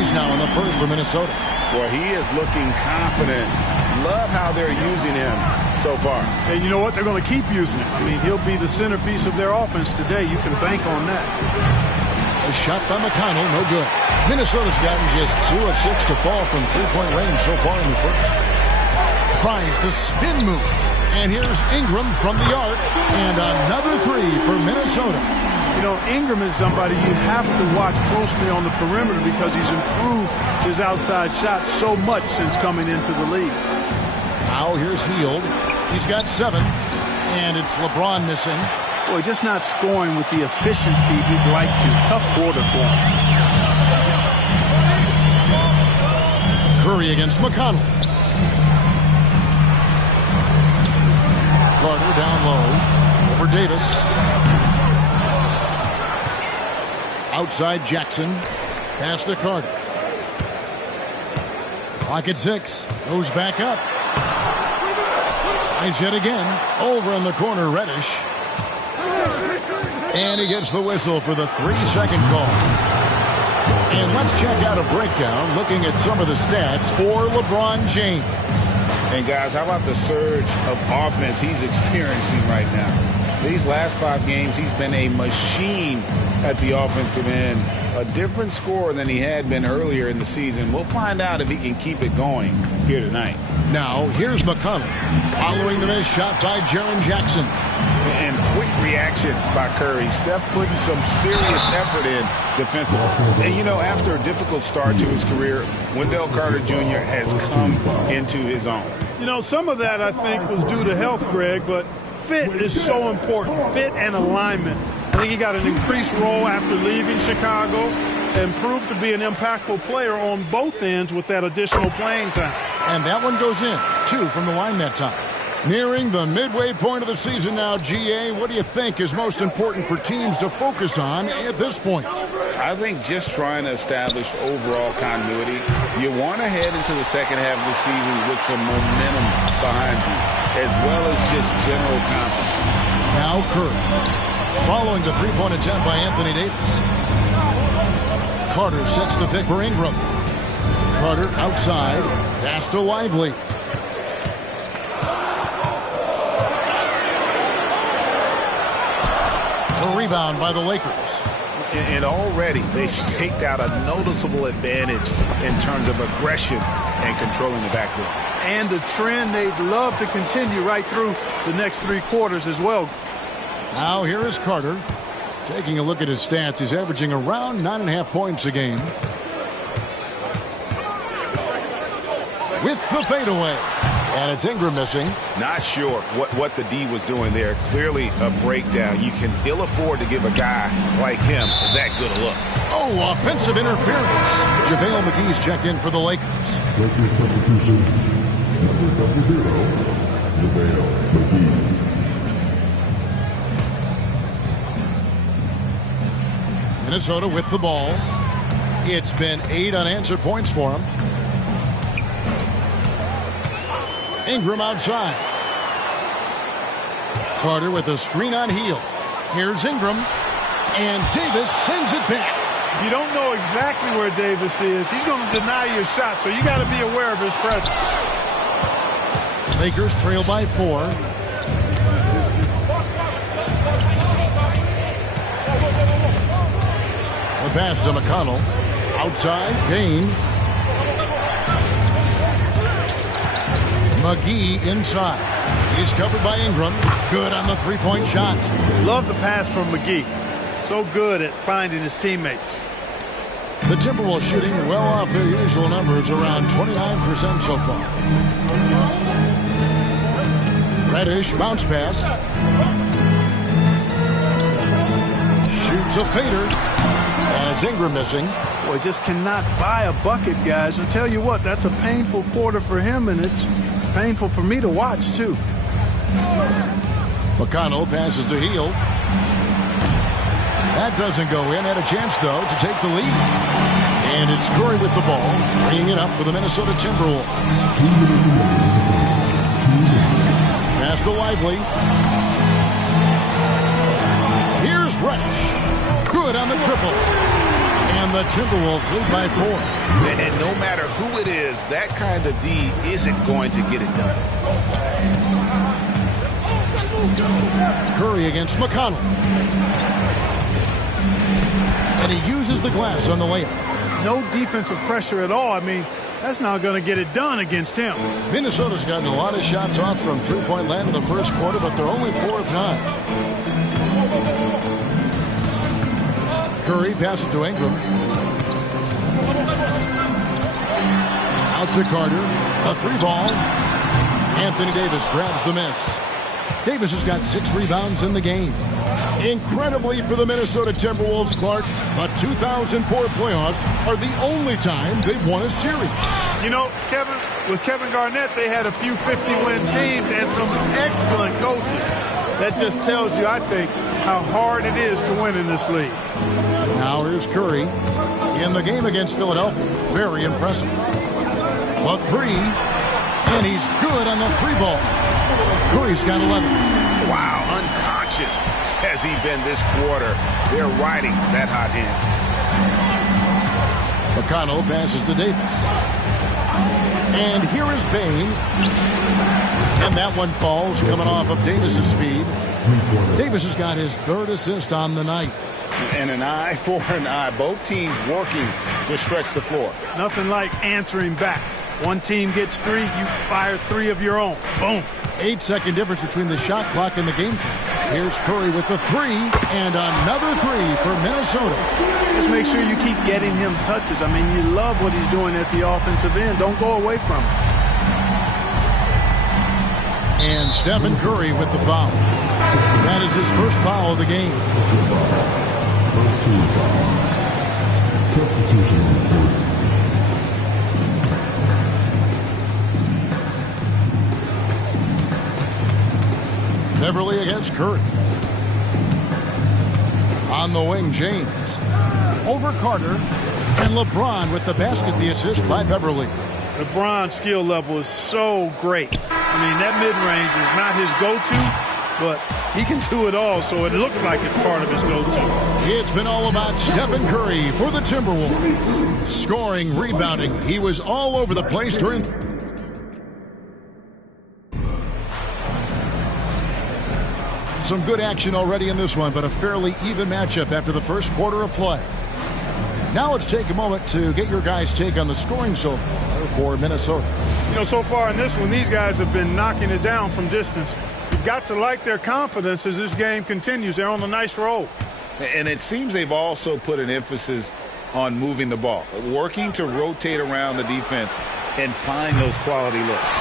threes now in the first for Minnesota. Boy, he is looking confident. Love how they're using him so far. And you know what? They're going to keep using him. I mean, he'll be the centerpiece of their offense today. You can bank on that. A shot by McConnell, no good. Minnesota's gotten just 2 of 6 to fall from three-point range so far in the first. Tries the spin move. And here's Ingram from the arc. And another three for Minnesota. You know, Ingram is somebody you have to watch closely on the perimeter because he's improved his outside shot so much since coming into the league. Now here's Hield. He's got 7. And it's LeBron missing. Boy, just not scoring with the efficiency he'd like to. Tough quarter for him. Curry against McConnell. Carter down low. Over Davis. Outside Jackson. Pass to Carter. Clock at 6. Goes back up. Tries yet again. Over in the corner, Reddish. And he gets the whistle for the 3-second call. And let's check out a breakdown looking at some of the stats for LeBron James. And guys, how about the surge of offense he's experiencing right now? These last 5 games, he's been a machine at the offensive end. A different scorer than he had been earlier in the season. We'll find out if he can keep it going here tonight. Now, here's McConnell. Following the missed shot by Jaren Jackson. And quick reaction by Curry. Steph putting some serious effort in defensively. And, you know, after a difficult start to his career, Wendell Carter Jr. has come into his own. You know, some of that, I think, was due to health, Greg, but fit is so important. Fit and alignment. I think he got an increased role after leaving Chicago and proved to be an impactful player on both ends with that additional playing time. And that one goes in. 2 from the line that time. Nearing the midway point of the season now, GA, what do you think is most important for teams to focus on at this point? I think just trying to establish overall continuity. You want to head into the second half of the season with some momentum behind you, as well as just general confidence. Now Curry. Following the three-point attempt by Anthony Davis. Carter sets the pick for Ingram. Carter outside. Pass to Lively. A rebound by the Lakers. And already they've staked out a noticeable advantage in terms of aggression and controlling the backcourt. And the trend they'd love to continue right through the next 3 quarters as well. Now here is Carter. Taking a look at his stats, he's averaging around 9.5 points a game. With the fadeaway. And it's Ingram missing. Not sure what the D was doing there. Clearly a breakdown. You can ill afford to give a guy like him that good a look. Oh, offensive interference. JaVale McGee's checked in for the Lakers. Lakers substitution, number 0, JaVale McGee. Minnesota with the ball. It's been 8 unanswered points for him. Ingram outside. Carter with a screen on Hield. Here's Ingram. And Davis sends it back. If you don't know exactly where Davis is, he's going to deny your shot, so you got to be aware of his presence. Lakers trail by 4. The pass to McConnell. Outside, Payne. McGee inside. He's covered by Ingram. Good on the three-point shot. Love the pass from McGee. So good at finding his teammates. The Timberwolves shooting well off their usual numbers, around 29% so far. Reddish, bounce pass. Shoots a fader. And it's Ingram missing. Boy, just cannot buy a bucket, guys. I'll tell you what, that's a painful quarter for him, and it's painful for me to watch, too. McConnell passes to Hield. That doesn't go in. Had a chance, though, to take the lead. And it's Curry with the ball, bringing it up for the Minnesota Timberwolves. Pass to Lively. Here's Reddish. Good on the triple. And And the Timberwolves lead by 4. And no matter who it is, that kind of D isn't going to get it done. Curry against McConnell. And he uses the glass on the layup. No defensive pressure at all. I mean, that's not going to get it done against him. Minnesota's gotten a lot of shots off from three-point land in the first quarter, but they're only 4 of 9. Curry passes to Ingram. Out to Carter. A 3-ball. Anthony Davis grabs the miss. Davis has got 6 rebounds in the game. Incredibly for the Minnesota Timberwolves, Clark, the 2004 playoffs are the only time they've won a series. You know, Kevin, with Kevin Garnett, they had a few 50-win teams and some excellent coaches. That just tells you, I think, how hard it is to win in this league. Now here's Curry in the game against Philadelphia. Very impressive. A 3, and he's good on the 3-ball. Curry's got 11. Wow, unconscious has he been this quarter. They're riding that hot hand. McConnell passes to Davis. And here is Bain. And that one falls coming off of Davis's feed. Davis has got his 3rd assist on the night. And an eye for an eye. Both teams working to stretch the floor. Nothing like answering back. One team gets 3, you fire 3 of your own. Boom. 8-second difference between the shot clock and the game clock. Here's Curry with the 3, and another 3 for Minnesota. Just make sure you keep getting him touches. I mean, you love what he's doing at the offensive end. Don't go away from him. And Stephen Curry with the foul. That is his first foul of the game. First team foul. Substitution on the court. Beverly against Curry. On the wing, James. Over Carter. And LeBron with the basket, the assist by Beverly. LeBron's skill level is so great. I mean, that mid-range is not his go-to, but he can do it all, so it looks like it's part of his go-to. It's been all about Stephen Curry for the Timberwolves. Scoring, rebounding. He was all over the place during... Some good action already in this one, but a fairly even matchup after the first quarter of play. Now let's take a moment to get your guys' take on the scoring so far for Minnesota. You know, so far in this one, these guys have been knocking it down from distance. You've got to like their confidence as this game continues. They're on a nice roll. And it seems they've also put an emphasis on moving the ball, working to rotate around the defense and find those quality looks.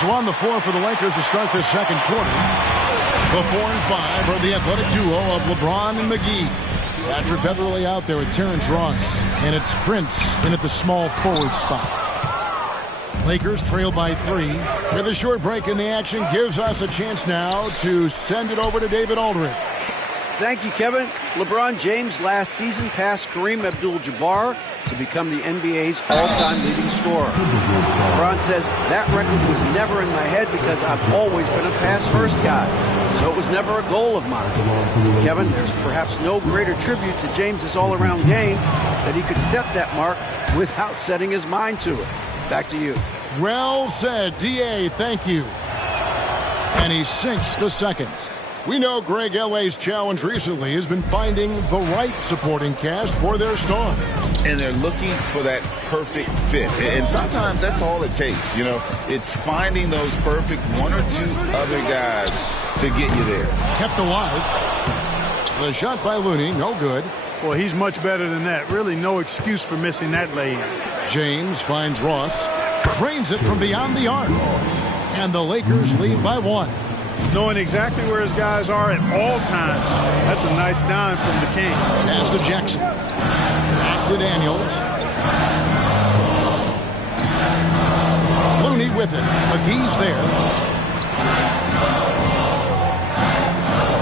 So on the floor for the Lakers to start this second quarter. The 4 and 5 are the athletic duo of LeBron and McGee. Patrick Beverly out there with Terrence Ross. And it's Prince in at the small forward spot. Lakers trail by 3. With a short break in the action gives us a chance now to send it over to David Aldridge. Thank you, Kevin. LeBron James last season passed Kareem Abdul-Jabbar to become the NBA's all-time leading scorer. LeBron says that record was never in my head because I've always been a pass-first guy. So it was never a goal of mine. Kevin, there's perhaps no greater tribute to James's all-around game that he could set that mark without setting his mind to it. Back to you. Well said, D.A. Thank you. And he sinks the second. We know Greg L.A.'s challenge recently has been finding the right supporting cast for their stars. And they're looking for that perfect fit. And sometimes that's all it takes. You know, it's finding those perfect 1 or 2 other guys to get you there. Kept alive. The shot by Looney, no good. Well, he's much better than that. Really no excuse for missing that lay-in. James finds Ross. Cranes it from beyond the arc. And the Lakers lead by 1. Knowing exactly where his guys are at all times. That's a nice dime from the King. Pass to Jackson. Back to Daniels. Looney with it. McGee's there.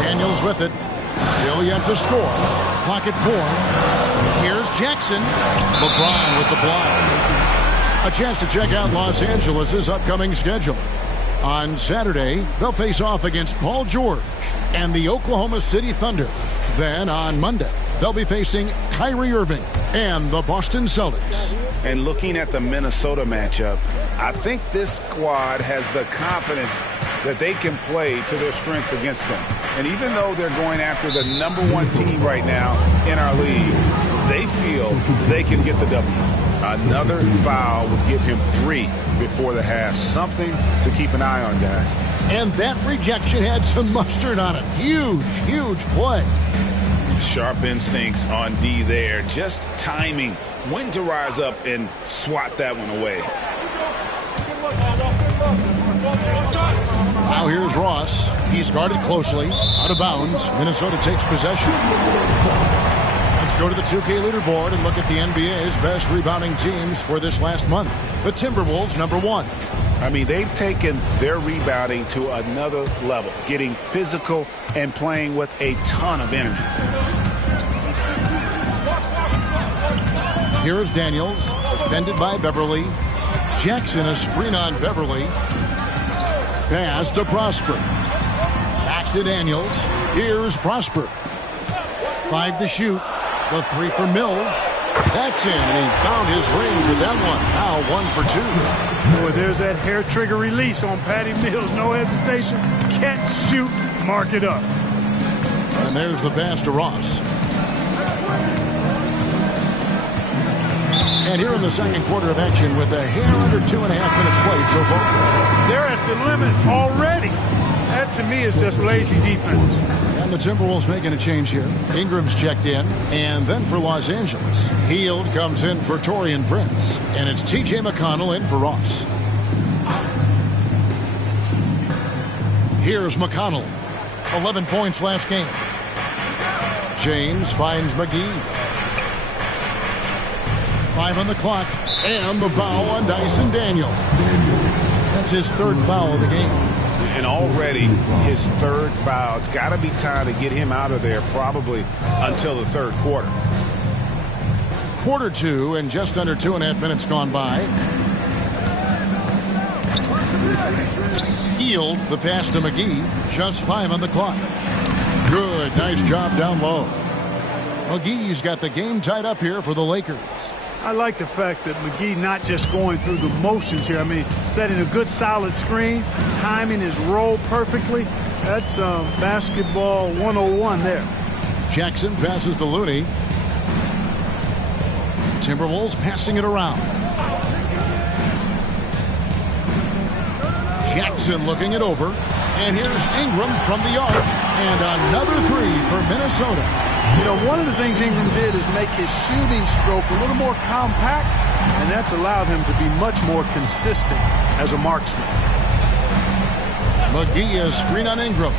Daniels with it. Still yet to score. Clock at 4. Here's Jackson. LeBron with the block. A chance to check out Los Angeles' upcoming schedule. On Saturday, they'll face off against Paul George and the Oklahoma City Thunder. Then on Monday, they'll be facing Kyrie Irving and the Boston Celtics. And looking at the Minnesota matchup, I think this squad has the confidence that they can play to their strengths against them. And even though they're going after the #1 team right now in our league, they feel they can get the W. Another foul would give him 3 before the half. Something to keep an eye on, guys. And that rejection had some mustard on it. Huge, huge play. Sharp instincts on D there. Just timing when to rise up and swat that one away. Now here's Ross. He's guarded closely. Out of bounds. Minnesota takes possession. Let's go to the 2K leaderboard and look at the NBA's best rebounding teams for this last month. The Timberwolves, #1. I mean, they've taken their rebounding to another level, getting physical and playing with a ton of energy. Here is Daniels, defended by Beverly. Jackson, a screen on Beverly. Pass to Prosper. Back to Daniels. Here's Prosper. 5 to shoot. The 3 for Mills. That's in, and he found his range with that one. Now 1 for 2. Boy, there's that hair trigger release on Patty Mills. No hesitation. Catch, shoot, mark it up. And there's the pass to Ross. And here in the second quarter of action with a hair under 2.5 minutes played so far. They're at the limit already. That, to me, is just lazy defense. And the Timberwolves making a change here. Ingram's checked in. And then for Los Angeles, Hield comes in for Taurean Prince. And it's T.J. McConnell in for Ross. Here's McConnell. 11 points last game. James finds McGee. 5 on the clock. And the foul on Dyson Daniel. That's his 3rd foul of the game. And already his 3rd foul. It's got to be time to get him out of there probably until the 3rd quarter. Quarter 2 and just under 2.5 minutes gone by. Hield the pass to McGee. Just 5 on the clock. Good. Nice job down low. McGee's got the game tied up here for the Lakers. I like the fact that McGee not just going through the motions here. I mean, setting a good solid screen, timing his roll perfectly. That's basketball 101 there. Jackson passes to Looney. Timberwolves passing it around. Jackson looking it over. And here's Ingram from the arc. And another 3 for Minnesota. You know, one of the things Ingram did is make his shooting stroke a little more compact, and that's allowed him to be much more consistent as a marksman. McGee is screen on Ingram.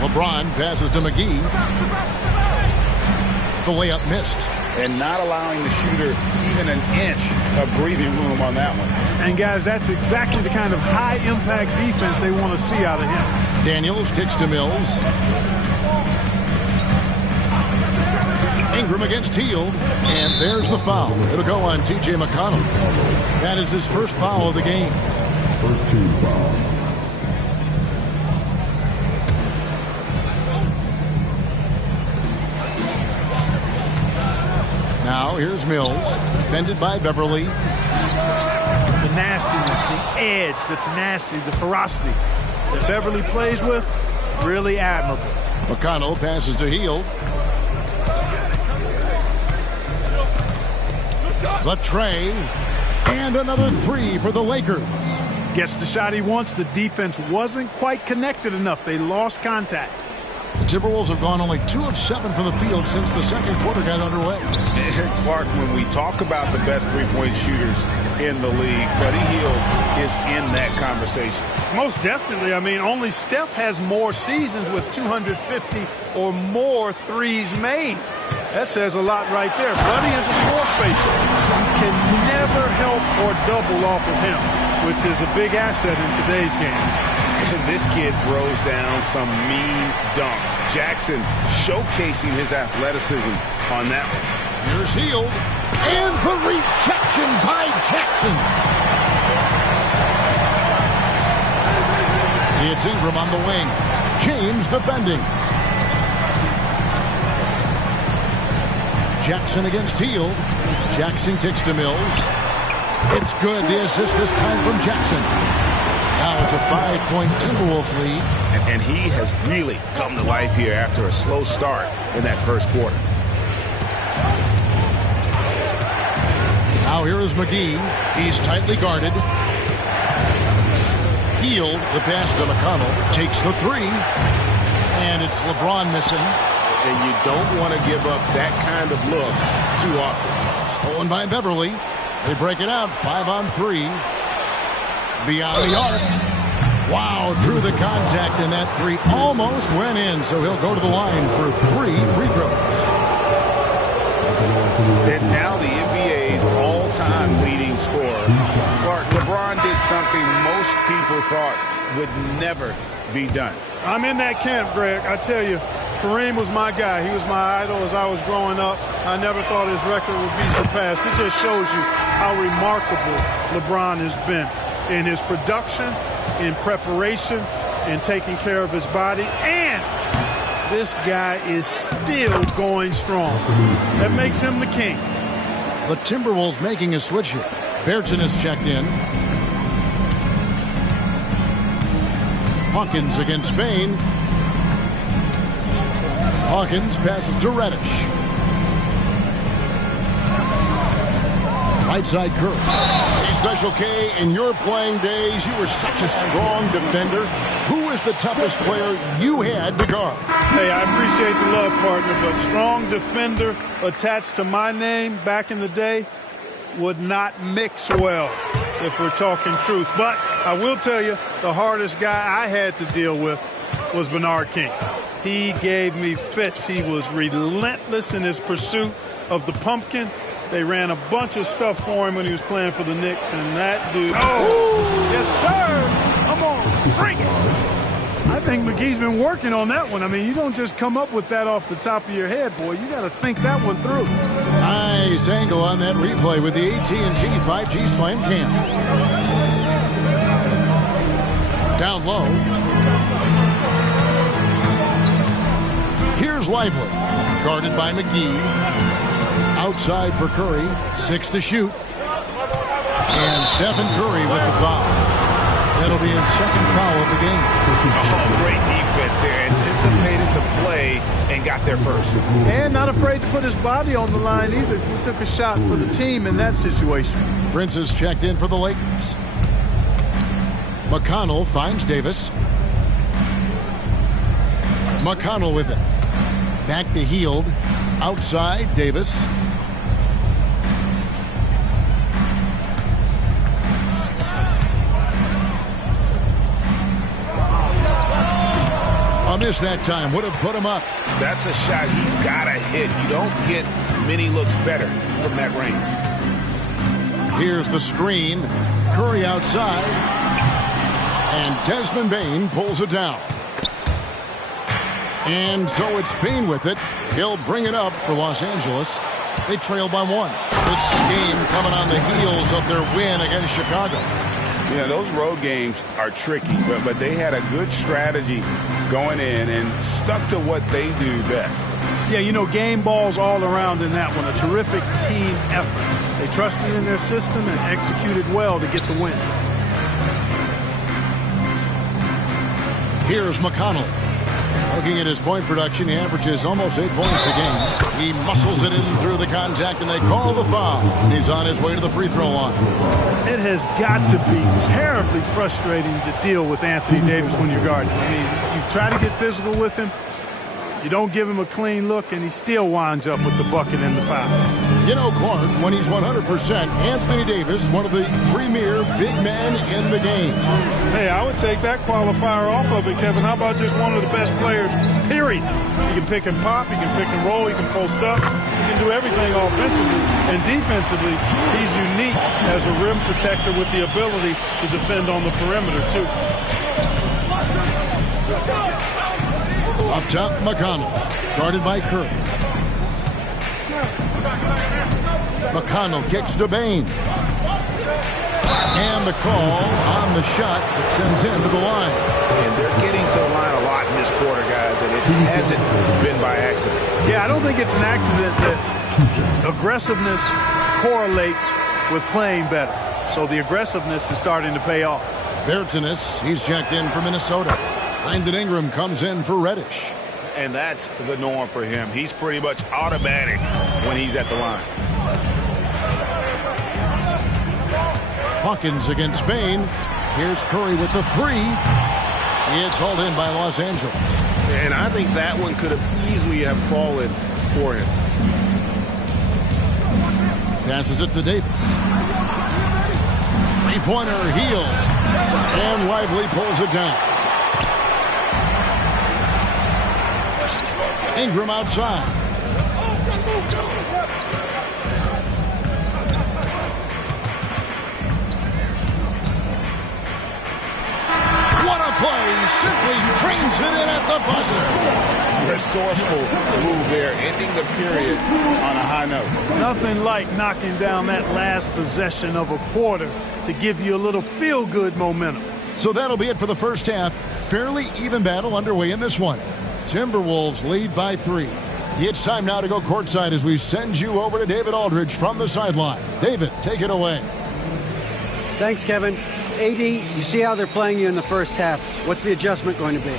LeBron passes to McGee. The layup missed. And not allowing the shooter even an inch of breathing room on that one. And, guys, that's exactly the kind of high-impact defense they want to see out of him. Daniels kicks to Mills. Ingram against Hield, and there's the foul. It'll go on T.J. McConnell. That is his 1st foul of the game. First team foul. Now here's Mills, defended by Beverly. The nastiness, the edge that's nasty, the ferocity that Beverly plays with, really admirable. McConnell passes to Hield. The tray, and another 3 for the Lakers. Gets the shot he wants. The defense wasn't quite connected enough. They lost contact. The Timberwolves have gone only 2 of 7 from the field since the second quarter got underway. And Clark, when we talk about the best three-point shooters in the league, Buddy Hield is in that conversation. Most definitely. I mean, only Steph has more seasons with 250 or more threes made. That says a lot right there. Buddy is a floor spacer. You can never help or double off of him, which is a big asset in today's game. And this kid throws down some mean dunks. Jackson showcasing his athleticism on that one. Here's Hield. And the rejection by Jackson. It's Ingram on the wing. James defending. Jackson against Hield. Jackson kicks to Mills. It's good. The assist this time from Jackson. Now it's a 5-point Timberwolves lead. And he has really come to life here after a slow start in that first quarter. Now here is McGee. He's tightly guarded. Hield, the pass to McConnell, takes the three. And it's LeBron missing. And you don't want to give up that kind of look too often. Stolen by Beverly. They break it out, 5-on-3. Beyond the arc. Wow, drew the contact, and that three almost went in, so he'll go to the line for 3 free throws. And now the NBA's all-time leading scorer. Clark, LeBron did something most people thought would never be done. I'm in that camp, Greg. I tell you, Kareem was my guy. He was my idol as I was growing up. I never thought his record would be surpassed. It just shows you how remarkable LeBron has been in his production, in preparation, in taking care of his body, and this guy is still going strong. That makes him the king. The Timberwolves making a switch here. Berton is checked in. Hawkins against Bain. Hawkins passes to Reddish. Right side Curry. See, Special K, in your playing days, you were such a strong defender. Who was the toughest player you had to guard? Hey, I appreciate the love, partner, but strong defender attached to my name back in the day would not mix well, if we're talking truth. But I will tell you, the hardest guy I had to deal with was Bernard King. He gave me fits. He was relentless in his pursuit of the pumpkin. They ran a bunch of stuff for him when he was playing for the Knicks, and that dude... Oh, yes, sir! Come on, bring it! I think McGee's been working on that one. I mean, you don't just come up with that off the top of your head, boy. You got to think that one through. Nice angle on that replay with the AT&T 5G Slam Cam. Down low. Here's Lively, guarded by McGee. Outside for Curry, 6 to shoot. And Stephen Curry with the foul. That'll be his second foul of the game. Oh, great defense there. Anticipated the play and got there first. And not afraid to put his body on the line either. He took a shot for the team in that situation. Prince is checked in for the Lakers. McConnell finds Davis. McConnell with it. Back to Hield. Outside, Davis. A miss that time. Would have put him up. That's a shot he's got to hit. You don't get many looks better from that range. Here's the screen. Curry outside. And Desmond Bain pulls it down. And so it's Bain with it. He'll bring it up for Los Angeles. They trail by 1. This game coming on the heels of their win against Chicago. You know, those road games are tricky, but they had a good strategy going in and stuck to what they do best. Yeah, you know, game balls all around in that one. A terrific team effort. They trusted in their system and executed well to get the win. Here's McConnell. Looking at his point production, he averages almost 8 points a game. He muscles it in through the contact, and they call the foul. He's on his way to the free throw line. It has got to be terribly frustrating to deal with Anthony Davis when you're guarding. I mean, you try to get physical with him. You don't give him a clean look, and he still winds up with the bucket and the foul. You know, Clark, when he's 100%, Anthony Davis, one of the premier big men in the game. Hey, I would take that qualifier off of it, Kevin. How about just one of the best players, period? He can pick and pop, he can pick and roll, he can post up, he can do everything offensively. And defensively, he's unique as a rim protector with the ability to defend on the perimeter, too. Up top, McConnell, guarded by Curry. McConnell kicks to Bain. And the call on the shot that sends him to the line. And they're getting to the line a lot in this quarter, guys. and it hasn't been by accident. Yeah, I don't think it's an accident that aggressiveness correlates with playing better. So the aggressiveness is starting to pay off. Vertanis, he's checked in for Minnesota. Brandon Ingram comes in for Reddish. And that's the norm for him. He's pretty much automatic when he's at the line. Hawkins against Bain. Here's Curry with the three. It's hauled in by Los Angeles. And I think that one could have easily have fallen for him. Passes it to Davis. Three-pointer, Heel. And Lively pulls it down. Ingram outside. What a play. Simply drains it in at the buzzer. Resourceful move there, ending the period on a high note. Nothing like knocking down that last possession of a quarter to give you a little feel-good momentum. So that'll be it for the first half. Fairly even battle underway in this one. Timberwolves lead by 3. It's time now to go courtside as we send you over to David Aldridge from the sideline. David, take it away. Thanks, Kevin. AD, you see how they're playing you in the first half. What's the adjustment going to be?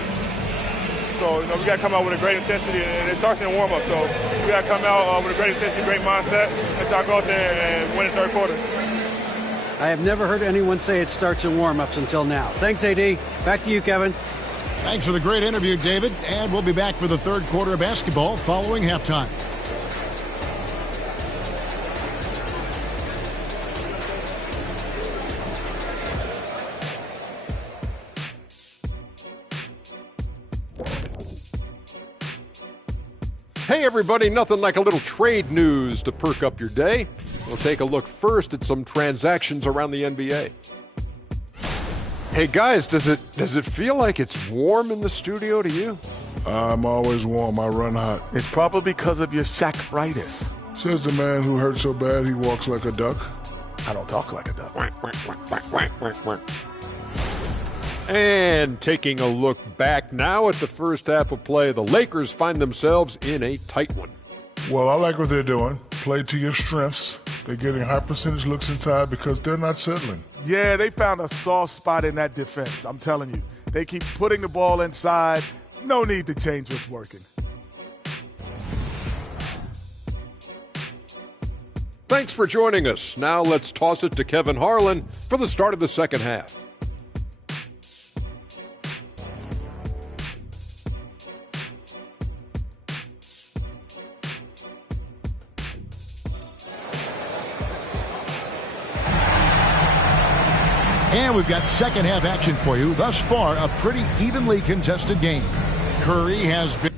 So we got to come out with a great intensity, and it starts in the warm-up. So we got to come out with a great intensity, great mindset, and try to go out there and win the third quarter. I have never heard anyone say it starts in warm-ups until now. Thanks, AD. Back to you, Kevin. Thanks for the great interview, David. And we'll be back for the third quarter of basketball following halftime. Hey everybody, nothing like a little trade news to perk up your day. We'll take a look first at some transactions around the NBA. Hey guys, does it feel like it's warm in the studio to you? I'm always warm. I run hot. It's probably because of your Shaq-ritis. Says the man who hurt so bad he walks like a duck. I don't talk like a duck. And taking a look back now at the first half of play, the Lakers find themselves in a tight one. Well, I like what they're doing. Play to your strengths. They're getting high percentage looks inside because they're not settling. Yeah, they found a soft spot in that defense. I'm telling you. They keep putting the ball inside. No need to change what's working. Thanks for joining us. Now let's toss it to Kevin Harlan for the start of the second half. And we've got second half action for you. Thus far, a pretty evenly contested game. Curry has been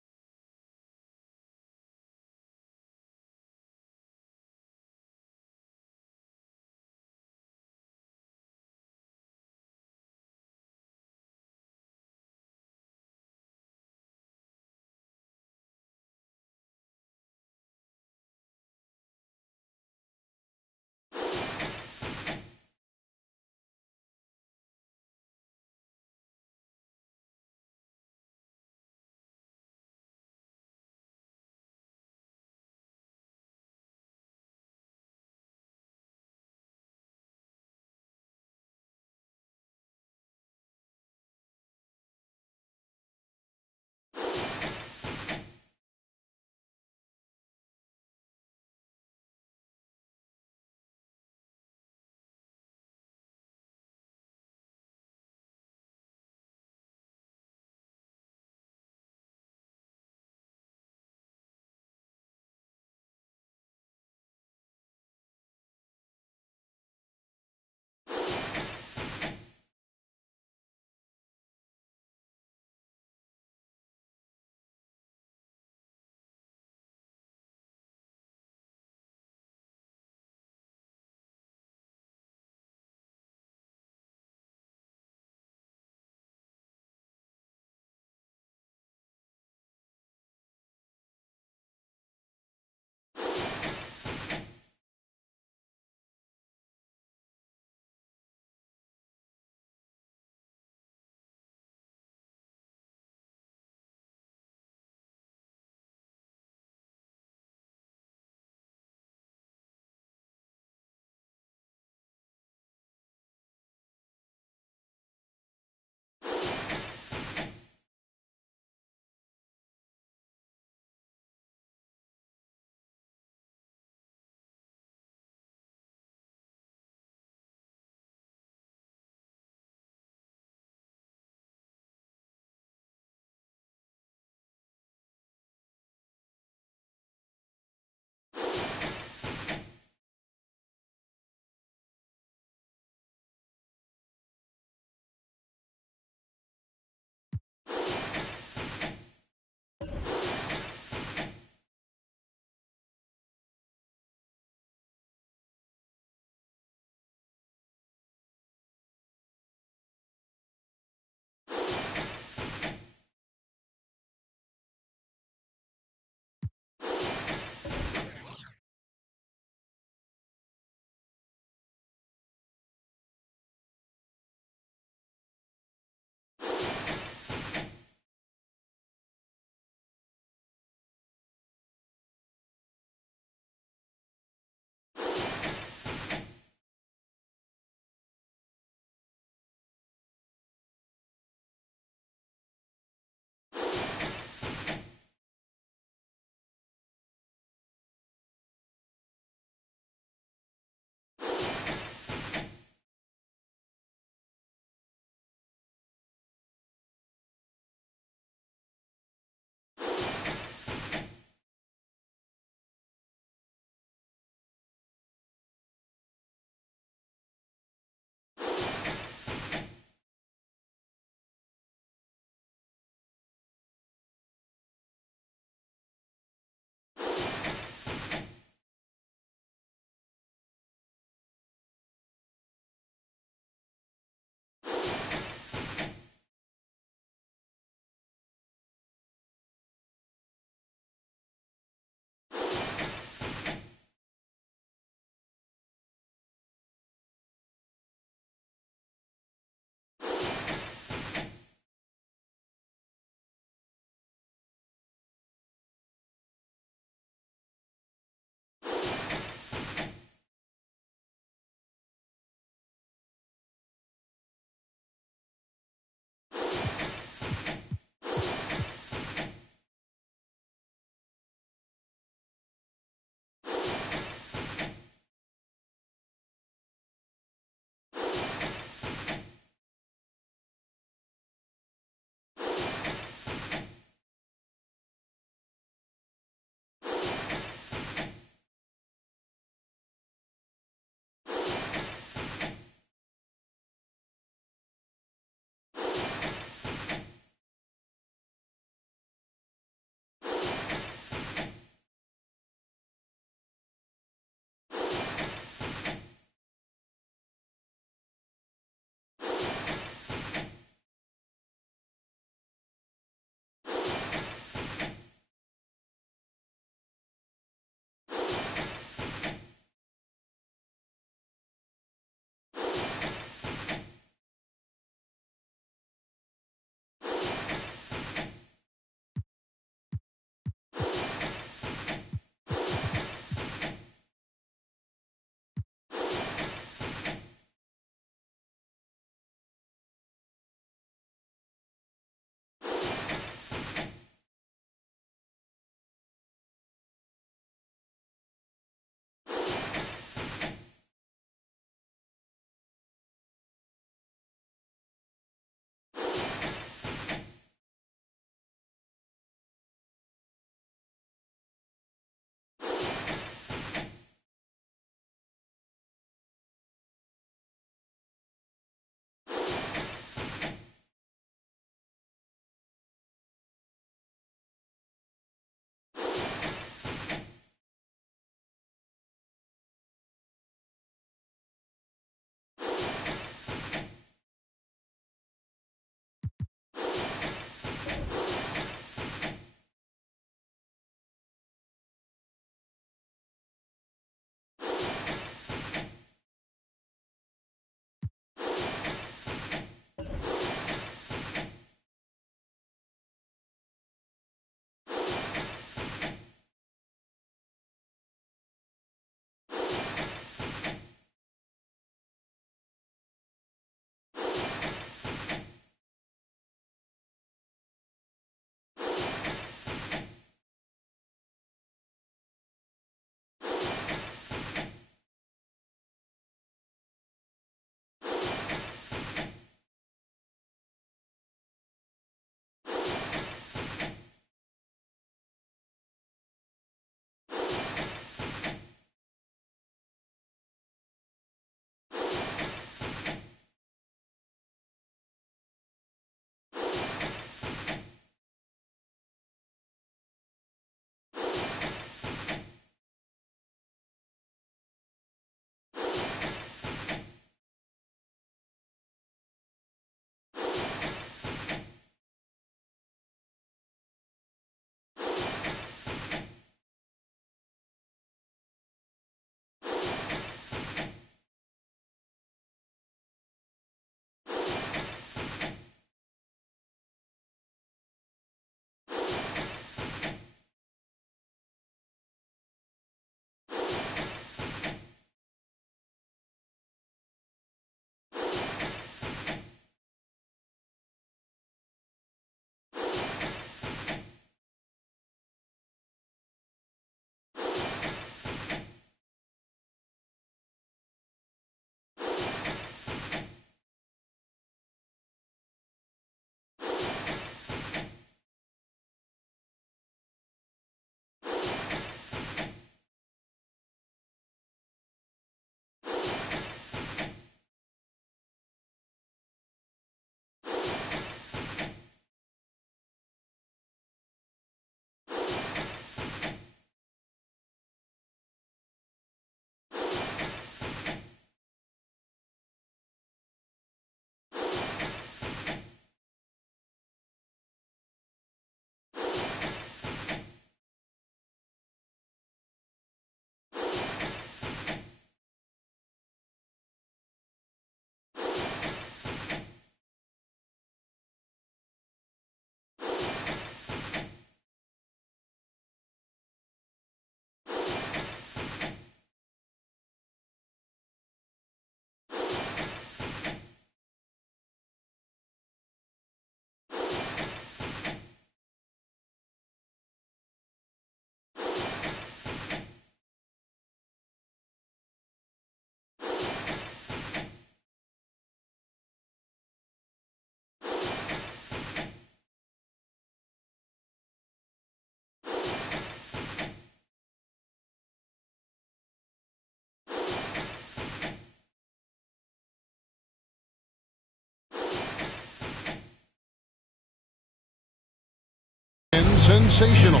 sensational.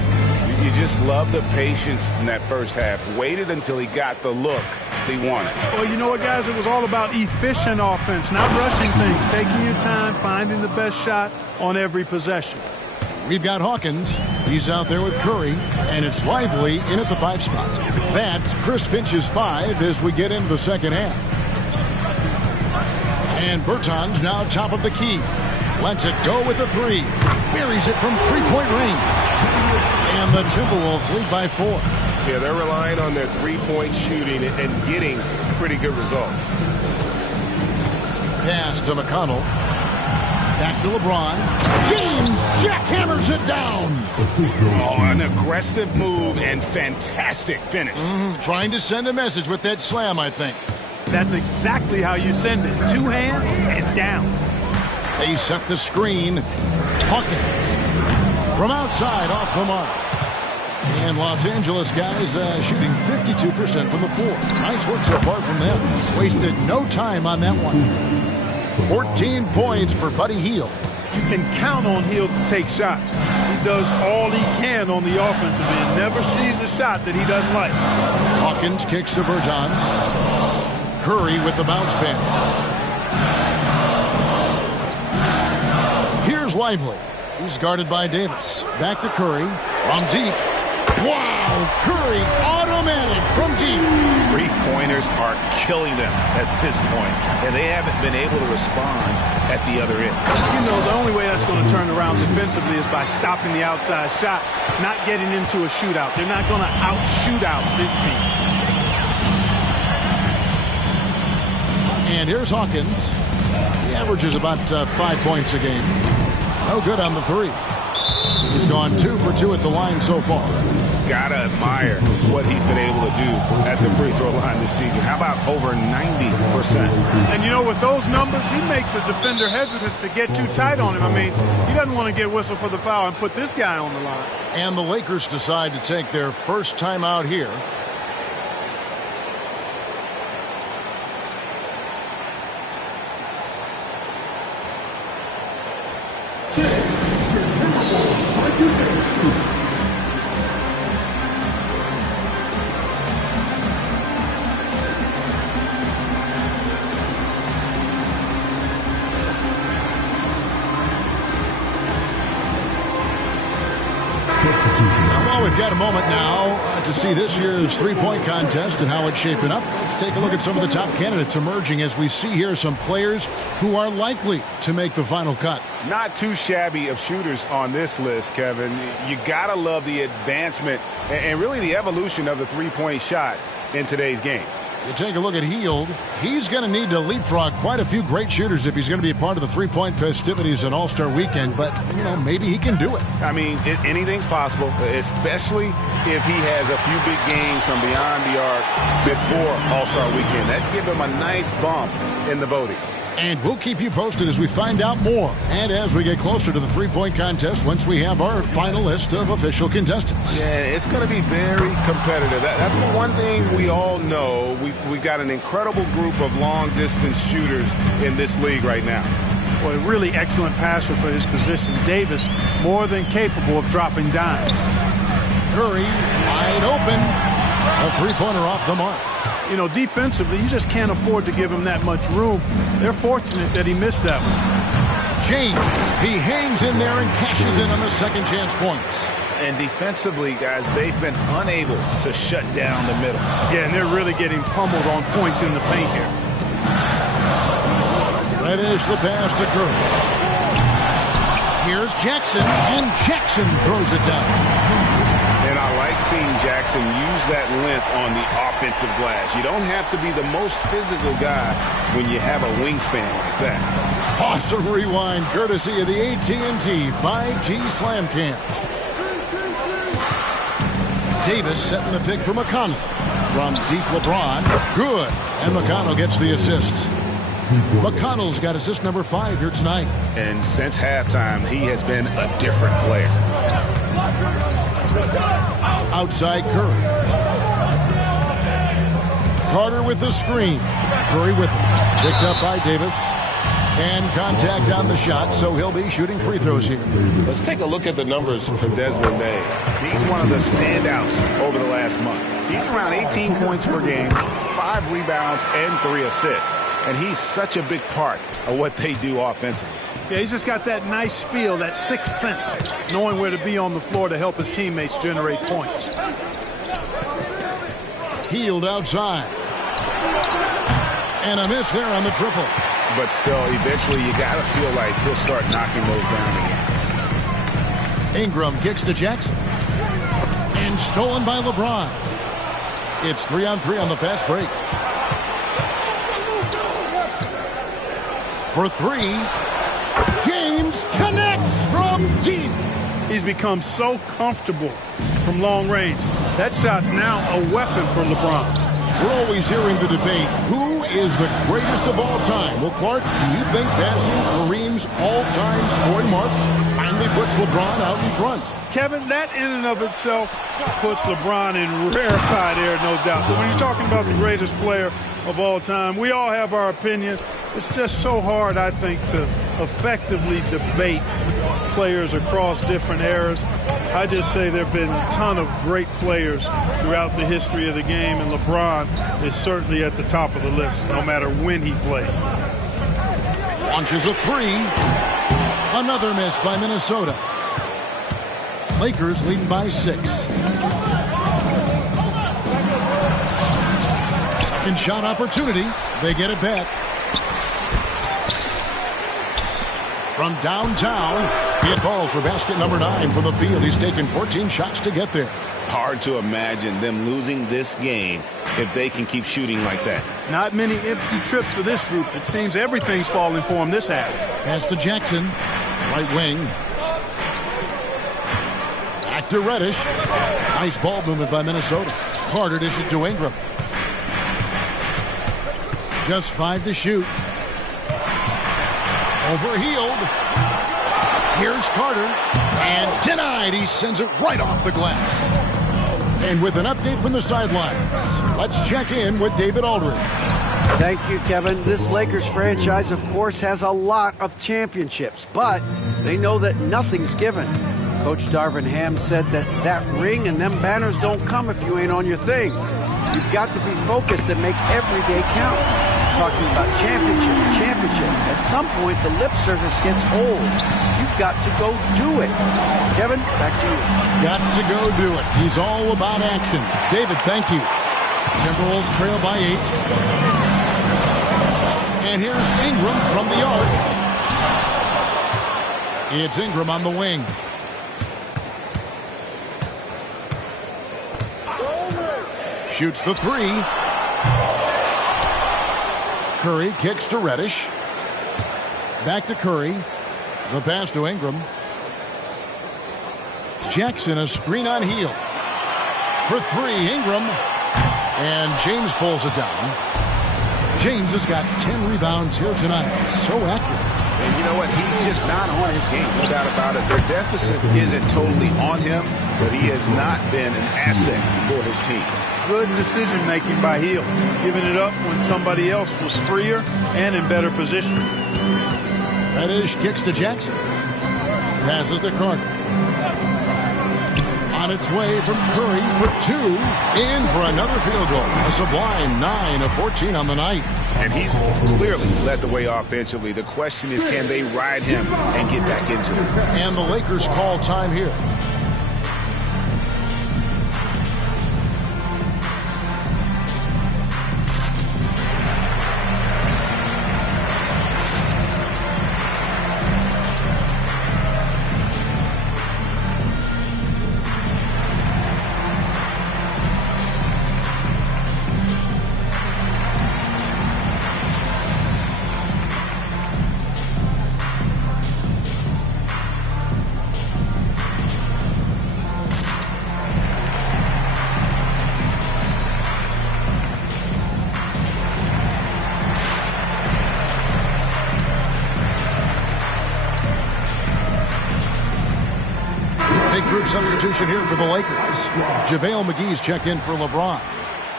You just love the patience in that first half. Waited until he got the look he wanted. Well, you know what, guys? It was all about efficient offense, not rushing things, taking your time, finding the best shot on every possession. We've got Hawkins. He's out there with Curry, and it's Lively in at the 5 spot. That's Chris Finch's 5 as we get into the second half. And Bertans now top of the key. Lets it go with the 3. Buries it from 3-point range. And the Timberwolves lead by 4. Yeah, they're relying on their three-point shooting and getting pretty good results. Pass to McConnell. Back to LeBron. James jackhammers it down. Oh, an aggressive move and fantastic finish. Trying to send a message with that slam, I think. That's exactly how you send it. 2 hands and down. They set the screen. Hawkins from outside off the mark. And Los Angeles guys shooting 52% from the floor. Nice work so far from them. Wasted no time on that one. 14 points for Buddy Hield. You can count on Hield to take shots. He does all he can on the offensive end. Never sees a shot that he doesn't like. Hawkins kicks to Bertans. Curry with the bounce pass. Here's Lively. He's guarded by Davis. Back to Curry. From deep. Wow! Curry automatic from deep. 3-pointers are killing them at this point, and they haven't been able to respond at the other end. You know, the only way that's going to turn around defensively is by stopping the outside shot, not getting into a shootout. They're not going to out-shoot out this team. And here's Hawkins. He averages about 5 points a game. No good on the 3. He's gone 2 for 2 at the line so far. Gotta admire what he's been able to do at the free throw line this season. How about over 90%? And you know, with those numbers, he makes a defender hesitant to get too tight on him. I mean, he doesn't want to get whistled for the foul and put this guy on the line. And the Lakers decide to take their first time out here. We've got a moment now to see this year's three-point contest and how it's shaping up. Let's take a look at some of the top candidates emerging as we see here some players who are likely to make the final cut. Not too shabby of shooters on this list, Kevin. You gotta love the advancement and really the evolution of the three-point shot in today's game. You take a look at Hield. He's going to need to leapfrog quite a few great shooters if he's going to be a part of the three-point festivities on All-Star Weekend. But, you know, maybe he can do it. I mean, anything's possible, especially if he has a few big games from beyond the arc before All-Star Weekend. That'd give him a nice bump in the voting. And we'll keep you posted as we find out more. And as we get closer to the three-point contest, once we have our final list of official contestants. Yeah, it's going to be very competitive. That's the one thing we all know. We've got an incredible group of long-distance shooters in this league right now. Well, a really excellent passer for his position. Davis, more than capable of dropping dimes. Curry, wide open. A three-pointer off the mark. You know, defensively, you just can't afford to give him that much room. They're fortunate that he missed that one. James, he hangs in there and cashes in on the second chance points. And defensively, guys, they've been unable to shut down the middle. Yeah, and they're really getting pummeled on points in the paint here. Finish the pass to Curry. Here's Jackson, and Jackson throws it down. And I like seeing Jackson use that length on the offensive glass. You don't have to be the most physical guy when you have a wingspan like that. Awesome rewind courtesy of the AT&T 5G Slam Cam. Davis setting the pick for McConnell. From deep LeBron. Good. And McConnell gets the assist. McConnell's got assist number 5 here tonight. And since halftime, he has been a different player. Outside Curry. Carter with the screen. Curry with it. Picked up by Davis. And contact on the shot, so he'll be shooting free throws here. Let's take a look at the numbers from Desmond Bain. He's one of the standouts over the last month. He's around 18 points per game, 5 rebounds, and 3 assists. And he's such a big part of what they do offensively. Yeah, he's just got that nice feel, that sixth sense, knowing where to be on the floor to help his teammates generate points. Healed outside. And a miss there on the triple. But still, eventually you got to feel like he'll start knocking those down again. Ingram kicks to Jackson. And stolen by LeBron. It's 3-on-3 on the fast break. For 3, James connects from deep. He's become so comfortable from long range. That shot's now a weapon for LeBron. We're always hearing the debate, who is the greatest of all time? Well, Clark, do you think passing Kareem's all-time scoring mark finally puts LeBron out in front? Kevin, that in and of itself puts LeBron in rarefied air, no doubt. But when you're talking about the greatest player of all time, we all have our opinion. It's just so hard, I think, to effectively debate players across different eras. I just say there have been a ton of great players throughout the history of the game, and LeBron is certainly at the top of the list, no matter when he played. Launches a 3. Another miss by Minnesota. Lakers leading by 6. Second shot opportunity. They get it back. From downtown, it falls for basket number 9 from the field. He's taken 14 shots to get there. Hard to imagine them losing this game if they can keep shooting like that. Not many empty trips for this group. It seems everything's falling for him this half. Pass to Jackson, right wing. Back to Reddish. Nice ball movement by Minnesota. Carter dishes to Ingram. Just 5 to shoot. Overhealed. Here's Carter. And denied. He sends it right off the glass. And with an update from the sidelines, let's check in with David Aldridge. Thank you, Kevin. This Lakers franchise, of course, has a lot of championships, but they know that nothing's given. Coach Darvin Ham said that ring and them banners don't come if you ain't on your thing. You've got to be focused and make every day count. Talking about championship. At some point, the lip service gets old. You've got to go do it. Kevin, back to you. Got to go do it. He's all about action. David, thank you. Timberwolves trail by 8. And here's Ingram from the arc. It's Ingram on the wing. Shoots the 3. Curry kicks to Reddish. Back to Curry. The pass to Ingram. Jackson, a screen on Heel. For 3, Ingram. And James pulls it down. James has got 10 rebounds here tonight. So active. And you know what? He's just not on his game. No doubt about it. Their deficit isn't totally on him, but he has not been an asset for his team. Good decision-making by Hill, giving it up when somebody else was freer and in better position. Reddish kicks to Jackson. Passes to Carter. On its way from Curry for 2. In for another field goal. A sublime 9 of 14 on the night. And he's clearly led the way offensively. The question is, can they ride him and get back into it? And the Lakers call time here. Substitution here for the Lakers. JaVale McGee's checked in for LeBron.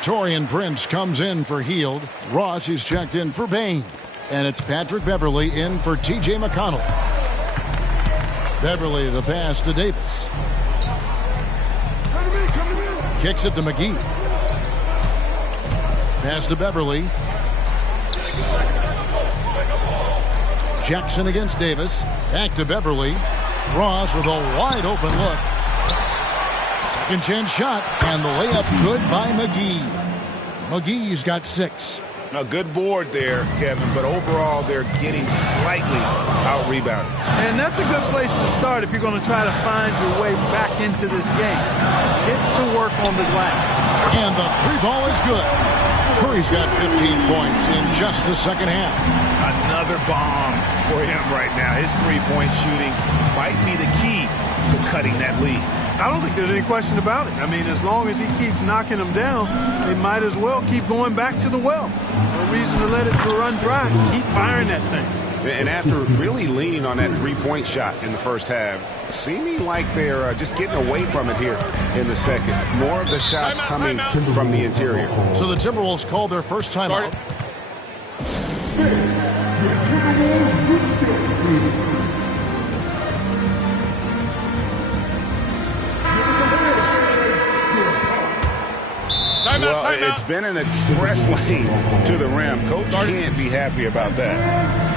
Taurean Prince comes in for Hield. Ross is checked in for Bain. And it's Patrick Beverley in for T.J. McConnell. Beverley, the pass to Davis. Kicks it to McGee. Pass to Beverley. Jackson against Davis. Back to Beverley. Ross with a wide open look. Second chance shot. And the layup good by McGee. McGee's got 6. A good board there, Kevin, but overall they're getting slightly out-rebounded. And that's a good place to start if you're going to try to find your way back into this game. Get to work on the glass. And the 3 ball is good. Curry's got 15 points in just the second half. Another bomb for him right now. His three-point shooting might be the key to cutting that lead. I don't think there's any question about it. I mean, as long as he keeps knocking them down, they might as well keep going back to the well. No reason to let it run dry. Keep firing that thing. And after really leaning on that three-point shot in the first half, seeming like they're just getting away from it here in the second. More of the shots coming from the interior. So the Timberwolves call their first timeout. Well, it's been an express lane to the rim. Coach can't be happy about that.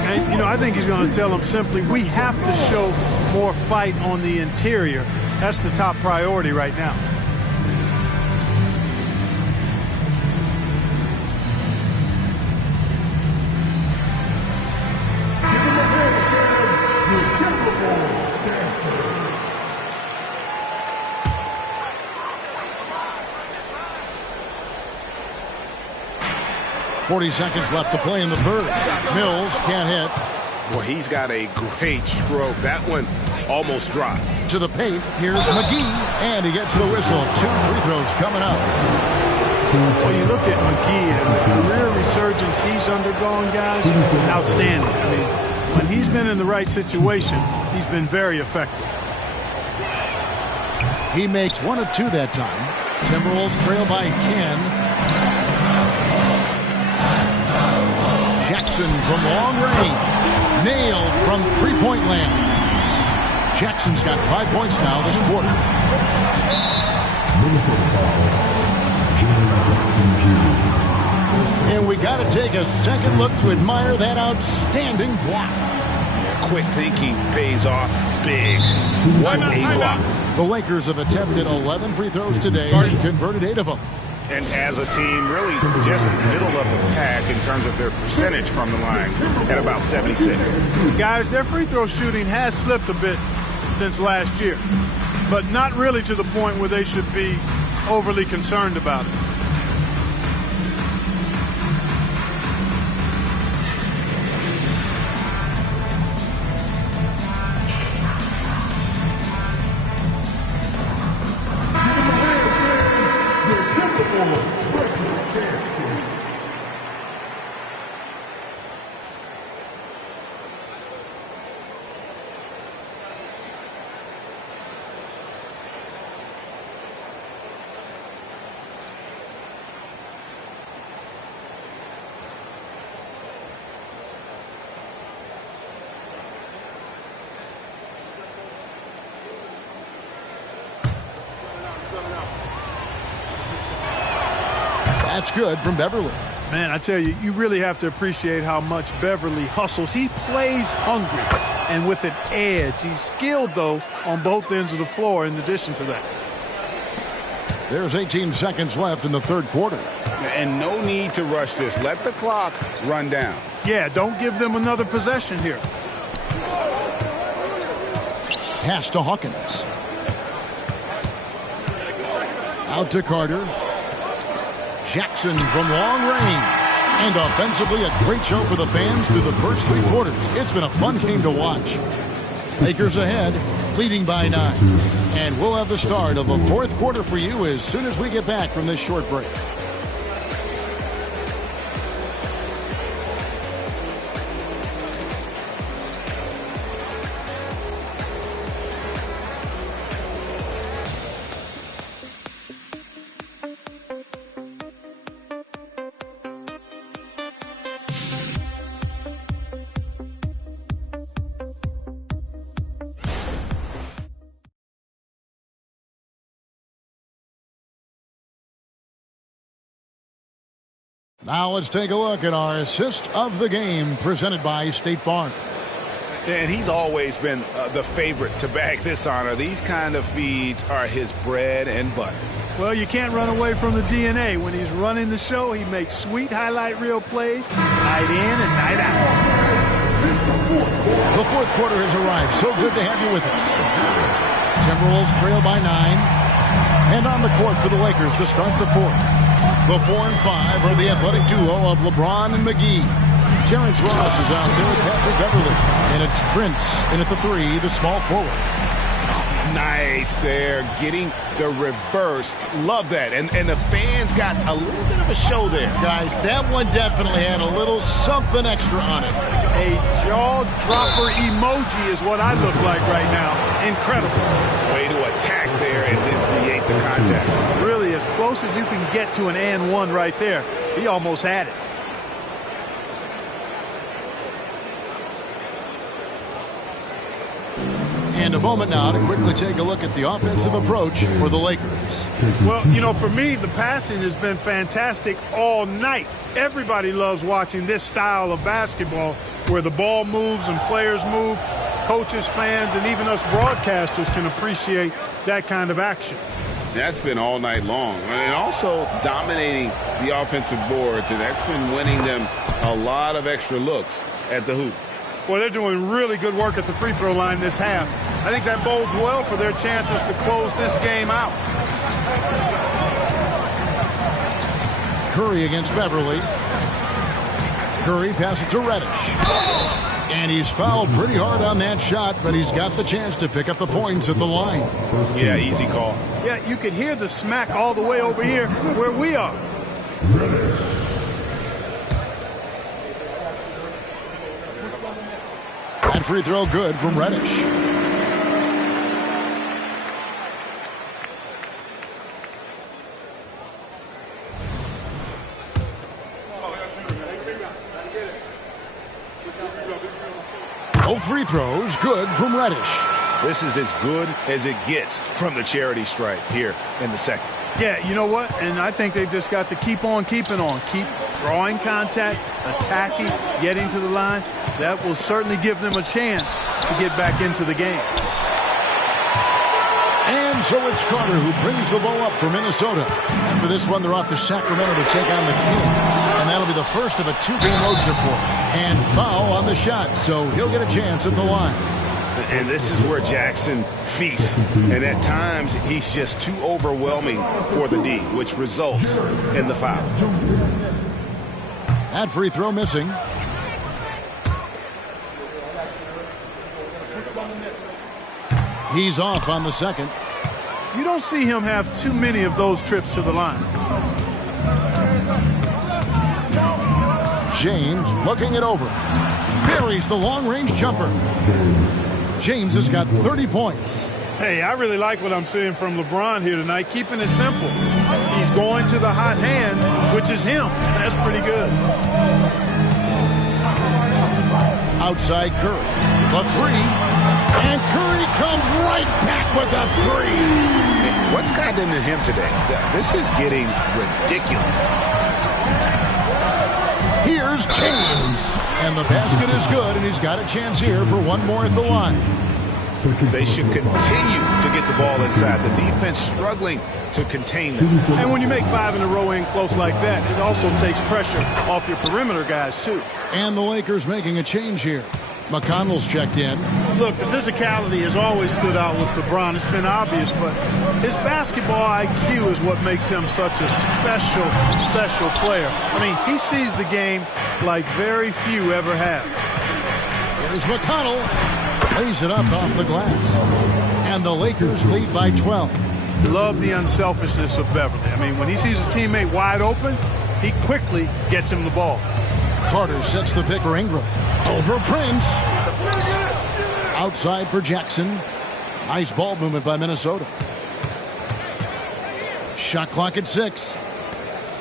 And, you know, I think he's going to tell them simply, we have to show more fight on the interior. That's the top priority right now. .40 seconds left to play in the third. Mills can't hit. Well, he's got a great stroke. That one almost dropped. To the paint, here's McGee, and he gets the whistle. 2 free throws coming up. Well, you look at McGee and the career resurgence he's undergone, guys, outstanding. I mean, when he's been in the right situation, he's been very effective. He makes 1 of 2 that time. Timberwolves trail by 10. Jackson from long range. Nailed from three-point land. Jackson's got 5 points now this quarter. And we got to take a second look to admire that outstanding block. Quick thinking pays off big. What a block. The Lakers have attempted 11 free throws today and converted 8 of them. And as a team, really just middle of the pack in terms of their percentage from the line at about 76. Guys, their free throw shooting has slipped a bit since last year, but not really to the point where they should be overly concerned about it. That's good from Beverley. Man, I tell you, you really have to appreciate how much Beverley hustles. He plays hungry and with an edge. He's skilled, though, on both ends of the floor in addition to that. There's 18 seconds left in the third quarter. And no need to rush this. Let the clock run down. Yeah, don't give them another possession here. Pass to Hawkins. Out to Carter. Jackson from long range. And offensively, a great show for the fans through the first 3 quarters. It's been a fun game to watch. Lakers ahead, leading by 9. And we'll have the start of the fourth quarter for you as soon as we get back from this short break. Now let's take a look at our assist of the game presented by State Farm. And he's always been the favorite to bag this honor. These kind of feeds are his bread and butter. Well, you can't run away from the DNA. When he's running the show, he makes sweet highlight reel plays night in and night out. The fourth quarter has arrived. So good to have you with us. Timberwolves trail by 9. And on the court for the Lakers to start the fourth. The 4 and 5 are the athletic duo of LeBron and McGee. Terrence Ross is out there with Patrick Beverly. And it's Prince in at the 3, the small forward. Nice there, getting the reverse. Love that. And the fans got a little bit of a show there. Guys, that one definitely had a little something extra on it. A jaw-dropper emoji is what I look like right now. Incredible. Way to attack there and then create the contact. Really, as close as you can get to an and one right there. He almost had it. And a moment now to quickly take a look at the offensive approach for the Lakers. Well, you know, for me, the passing has been fantastic all night. Everybody loves watching this style of basketball where the ball moves and players move. Coaches, fans, and even us broadcasters can appreciate that kind of action. That's been all night long. And also dominating the offensive boards, and that's been winning them a lot of extra looks at the hoop. Well, they're doing really good work at the free throw line this half. I think that bodes well for their chances to close this game out. Curry against Beverly. Curry passes to Reddish. And he's fouled pretty hard on that shot, but he's got the chance to pick up the points at the line. Yeah, easy call. Yeah, you can hear the smack all the way over here where we are. That free throw good from Reddish. Both free throws good from Reddish. This is as good as it gets from the charity stripe here in the second. Yeah, you know what? And I think they've just got to keep on keeping on. Keep drawing contact, attacking, getting to the line. That will certainly give them a chance to get back into the game. And so it's Carter who brings the ball up for Minnesota. After this one, they're off to Sacramento to take on the Kings. And that'll be the first of a 2-game road trip for him. And foul on the shot, so he'll get a chance at the line. And this is where Jackson feasts. And at times, he's just too overwhelming for the D, which results in the foul. That free throw missing. He's off on the second. You don't see him have too many of those trips to the line. James looking it over. Buries the long-range jumper. James has got 30 points. Hey, I really like what I'm seeing from LeBron here tonight, keeping it simple. He's going to the hot hand, which is him. That's pretty good. Outside Curry. The three. And Curry comes right back with a three. What's gotten into him today? This is getting ridiculous. Here's James. And the basket is good, and he's got a chance here for one more at the line. They should continue to get the ball inside. The defense struggling to contain them. And when you make 5 in a row in close like that, it also takes pressure off your perimeter guys, too. And the Lakers making a change here. McConnell's checked in. Look, the physicality has always stood out with LeBron. It's been obvious, but his basketball IQ is what makes him such a special player. I mean, he sees the game like very few ever have. Here's McConnell. Lays it up off the glass. And the Lakers lead by 12. Love the unselfishness of Beverly. I mean, when he sees his teammate wide open, he quickly gets him the ball. Carter sets the pick for Ingram. Over Prince. Outside for Jackson. Nice ball movement by Minnesota. Shot clock at 6.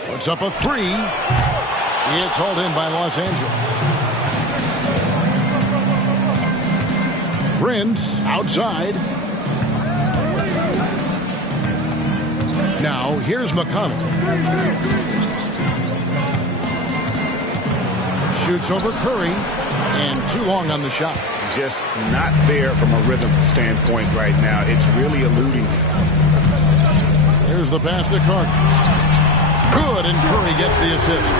Puts up a 3. It's hauled in by Los Angeles. Prince outside. Now here's McConnell. Shoots over Curry, and too long on the shot. Just not there from a rhythm standpoint right now. It's really eluding him. There's the pass to Carter. Good, and Curry gets the assist.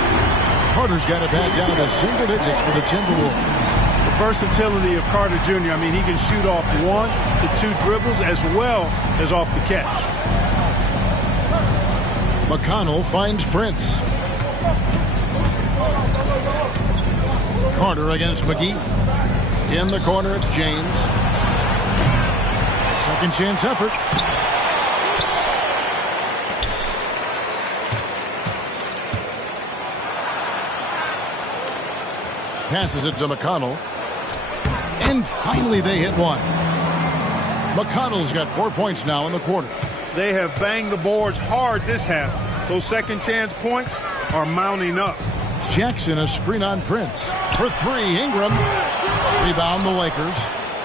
Carter's got it back down to single digits for the Timberwolves. The versatility of Carter Jr., I mean, he can shoot off 1 to 2 dribbles as well as off the catch. McConnell finds Prince. Carter against McGee. In the corner, it's James. Second chance effort. Passes it to McConnell. And finally they hit one. McConnell's got 4 points now in the quarter. They have banged the boards hard this half. Those second chance points are mounting up. Jackson a screen on Prince. For 3, Ingram. Rebound the Lakers.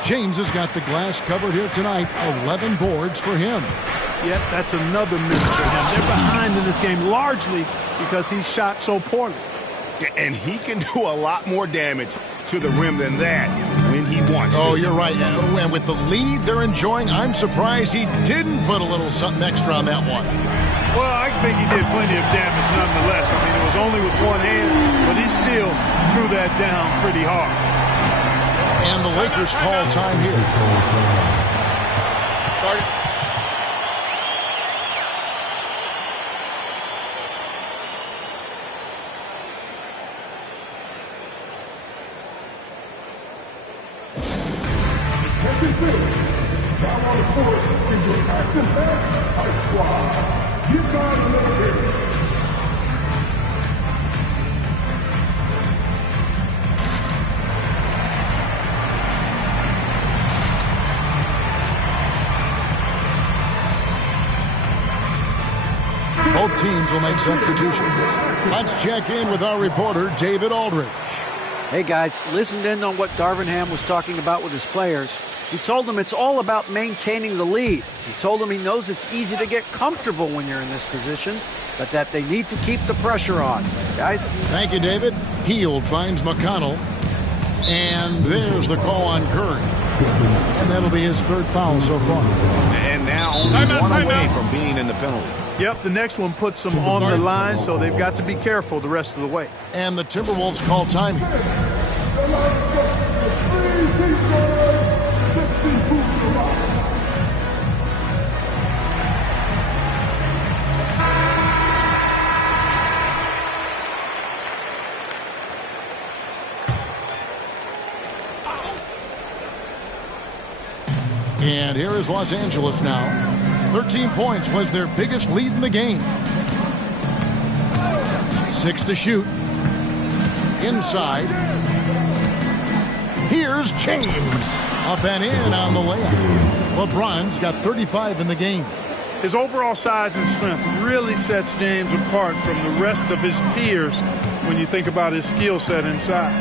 James has got the glass covered here tonight. 11 boards for him. Yep, that's another miss for him. They're behind in this game largely because he shot so poorly. And he can do a lot more damage to the rim than that when he wants to. Oh, you're right. And with the lead they're enjoying, I'm surprised he didn't put a little something extra on that one. Well, I think he did plenty of damage nonetheless. I mean, it was only with one hand, but he still threw that down pretty hard. And the Lakers call time here. Started. Both teams will make substitutions. Let's check in with our reporter, David Aldridge. Hey, guys, listened in on what Darvin Ham was talking about with his players. He told them it's all about maintaining the lead. He told them he knows it's easy to get comfortable when you're in this position, but that they need to keep the pressure on. Guys? Thank you, David. Hield finds McConnell. And there's the call on Curry. And that'll be his 3rd foul so far. And now only one away from being in the penalty. Yep, the next one puts them on the line, so they've got to be careful the rest of the way. And the Timberwolves call time here. And here is Los Angeles now. 13 points was their biggest lead in the game. 6 to shoot. Inside. Here's James. Up and in on the layup. LeBron's got 35 in the game. His overall size and strength really sets James apart from the rest of his peers when you think about his skill set inside.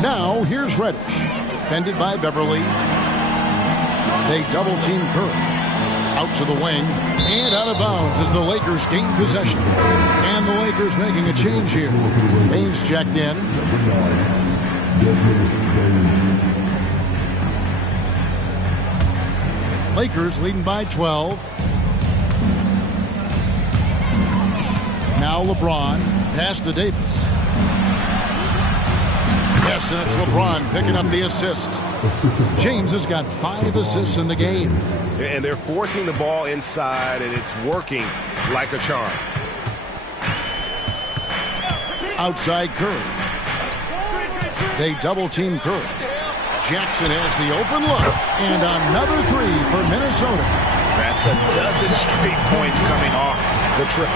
Now here's Reddish. Defended by Beverly. They double-team Curry. Out to the wing. And out of bounds as the Lakers gain possession. And the Lakers making a change here. Baines checked in. Lakers leading by 12. Now LeBron. Pass to Davis. Yes, and it's LeBron picking up the assist. James has got 5 assists in the game. And they're forcing the ball inside, and it's working like a charm. Outside Curry. They double-team Curry. Jackson has the open look. And another 3 for Minnesota. That's a dozen straight points coming off the triple.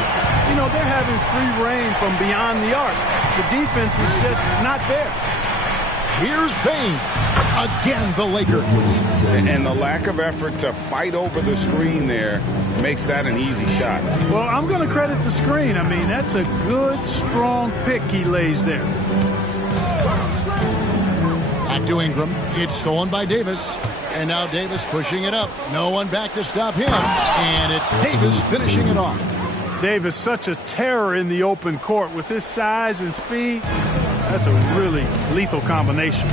You know, they're having free reign from beyond the arc. The defense is just not there. Here's Payne. Again, the Lakers. And the lack of effort to fight over the screen there makes that an easy shot. Well, I'm going to credit the screen. I mean, that's a good, strong pick he lays there. Back to Ingram. It's stolen by Davis. And now Davis pushing it up. No one back to stop him. And it's Davis finishing it off. Davis, such a terror in the open court. With his size and speed, that's a really lethal combination.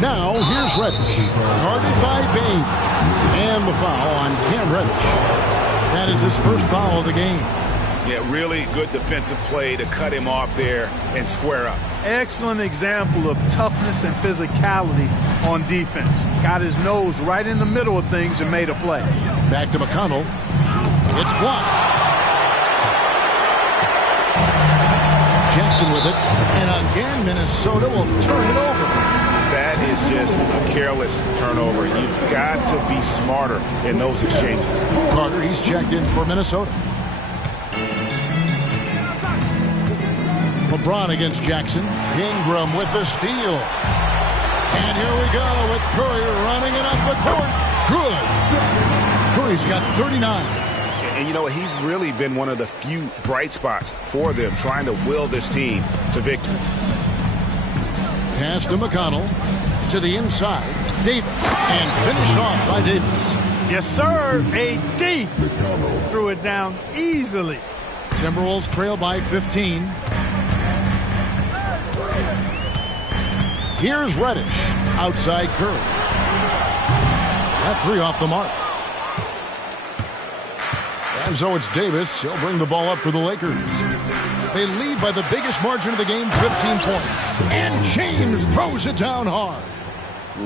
Now, here's Reddish, guarded by Bain. And the foul on Cam Reddish. That is his first foul of the game. Yeah, really good defensive play to cut him off there and square up. Excellent example of toughness and physicality on defense. Got his nose right in the middle of things and made a play. Back to McConnell. It's blocked. Jackson with it. And again, Minnesota will turn it over. That is just a careless turnover. You've got to be smarter in those exchanges. Carter, he's checked in for Minnesota. LeBron against Jackson. Ingram with the steal. And here we go with Curry running it up the court. Good. Curry's got 39. And you know, he's really been one of the few bright spots for them, trying to will this team to victory. Pass to McConnell. To the inside. Davis. And finished off by Davis. Yes, sir. AD threw it down easily. Timberwolves trail by 15. Here's Reddish. Outside Curry. That three off the mark. And so it's Davis. He'll bring the ball up for the Lakers. They lead by the biggest margin of the game, 15 points. And James throws it down hard.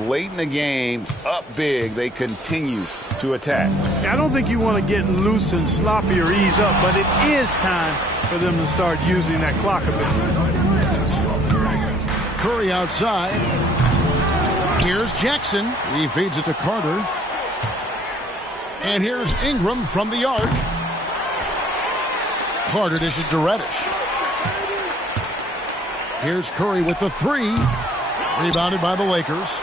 Late in the game, up big, they continue to attack. I don't think you want to get loose and sloppy or ease up, but it is time for them to start using that clock a bit. Curry outside. Here's Jackson. He feeds it to Carter. And here's Ingram from the arc. Carter dishes to Reddish. Here's Curry with the three. Rebounded by the Lakers.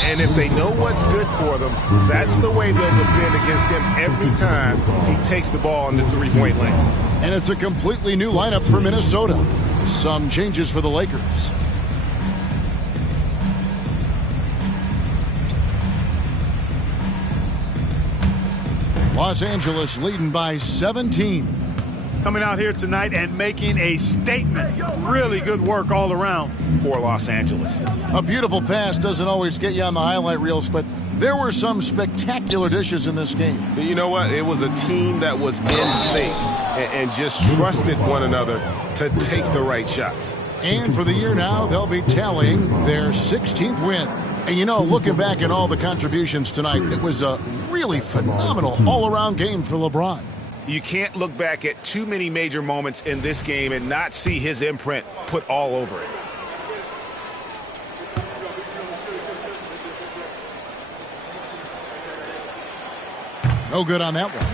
And if they know what's good for them, that's the way they'll defend against him every time he takes the ball in the three-point lane. And it's a completely new lineup for Minnesota. Some changes for the Lakers. Los Angeles leading by 17. Coming out here tonight and making a statement. Really good work all around for Los Angeles. A beautiful pass doesn't always get you on the highlight reels, but there were some spectacular dishes in this game. You know what? It was a team that was in sync and just trusted one another to take the right shots. And for the year now, they'll be tallying their 16th win. And, you know, looking back at all the contributions tonight, it was a really phenomenal all-around game for LeBron. You can't look back at too many major moments in this game and not see his imprint put all over it. No good on that one.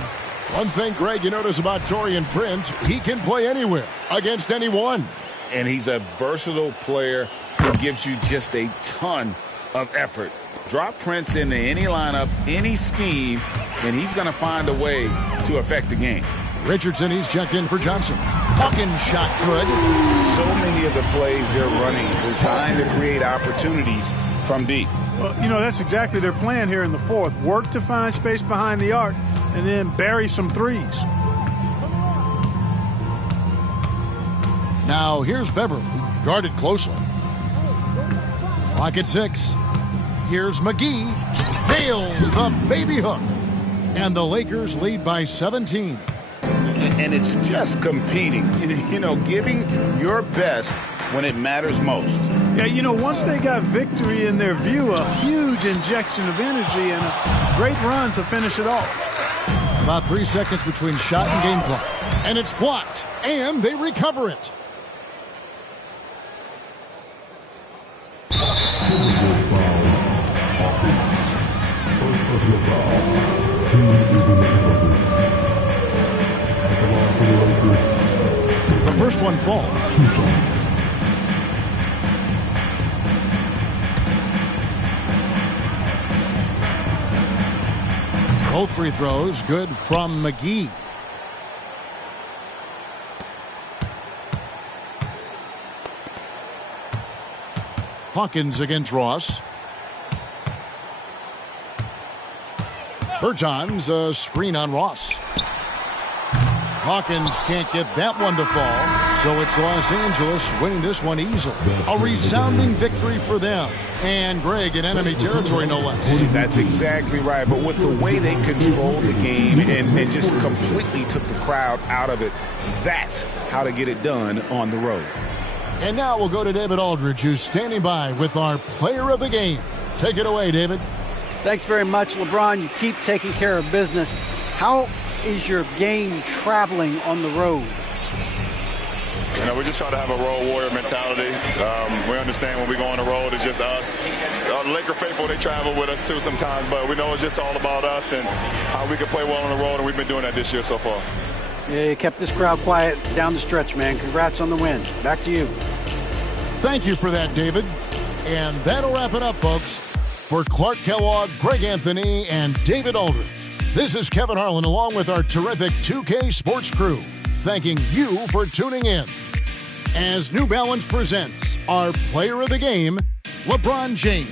One thing, Greg, you notice about Taurean Prince, he can play anywhere against anyone. And he's a versatile player who gives you just a ton of effort. Drop Prince into any lineup, any scheme, and he's going to find a way to affect the game. Richardson, he's checked in for Johnson. Hawkins shot good. So many of the plays they're running designed to create opportunities from deep. Well, you know, that's exactly their plan here in the fourth. Work to find space behind the arc and then bury some threes. Now here's Beverly, guarded closely. Clock at 6. Here's McGee. Nails the baby hook. And the Lakers lead by 17. And it's just competing, you know, giving your best when it matters most. Yeah, you know, once they got victory in their view, a huge injection of energy and a great run to finish it off. About 3 seconds between shot and game clock. And it's blocked. And they recover it. The first one falls. Both free throws good from McGee. Hawkins against Ross. Bertans, a screen on Ross. Hawkins can't get that one to fall, so it's Los Angeles winning this one easily. A resounding victory for them. And Greg in enemy territory, no less. That's exactly right. But with the way they controlled the game and just completely took the crowd out of it, that's how to get it done on the road. And now we'll go to David Aldridge, who's standing by with our player of the game. Take it away, David. Thanks very much, LeBron. You keep taking care of business. How is your game traveling on the road? You know, we just try to have a road warrior mentality. We understand when we go on the road, it's just us. The Laker faithful, they travel with us too sometimes, but we know it's just all about us and how we can play well on the road, and we've been doing that this year so far. Yeah, you kept this crowd quiet down the stretch, man. Congrats on the win. Back to you. Thank you for that, David. And that'll wrap it up, folks. For Clark Kellogg, Greg Anthony, and David Aldridge, this is Kevin Harlan along with our terrific 2K Sports crew, thanking you for tuning in. As New Balance presents our player of the game, LeBron James.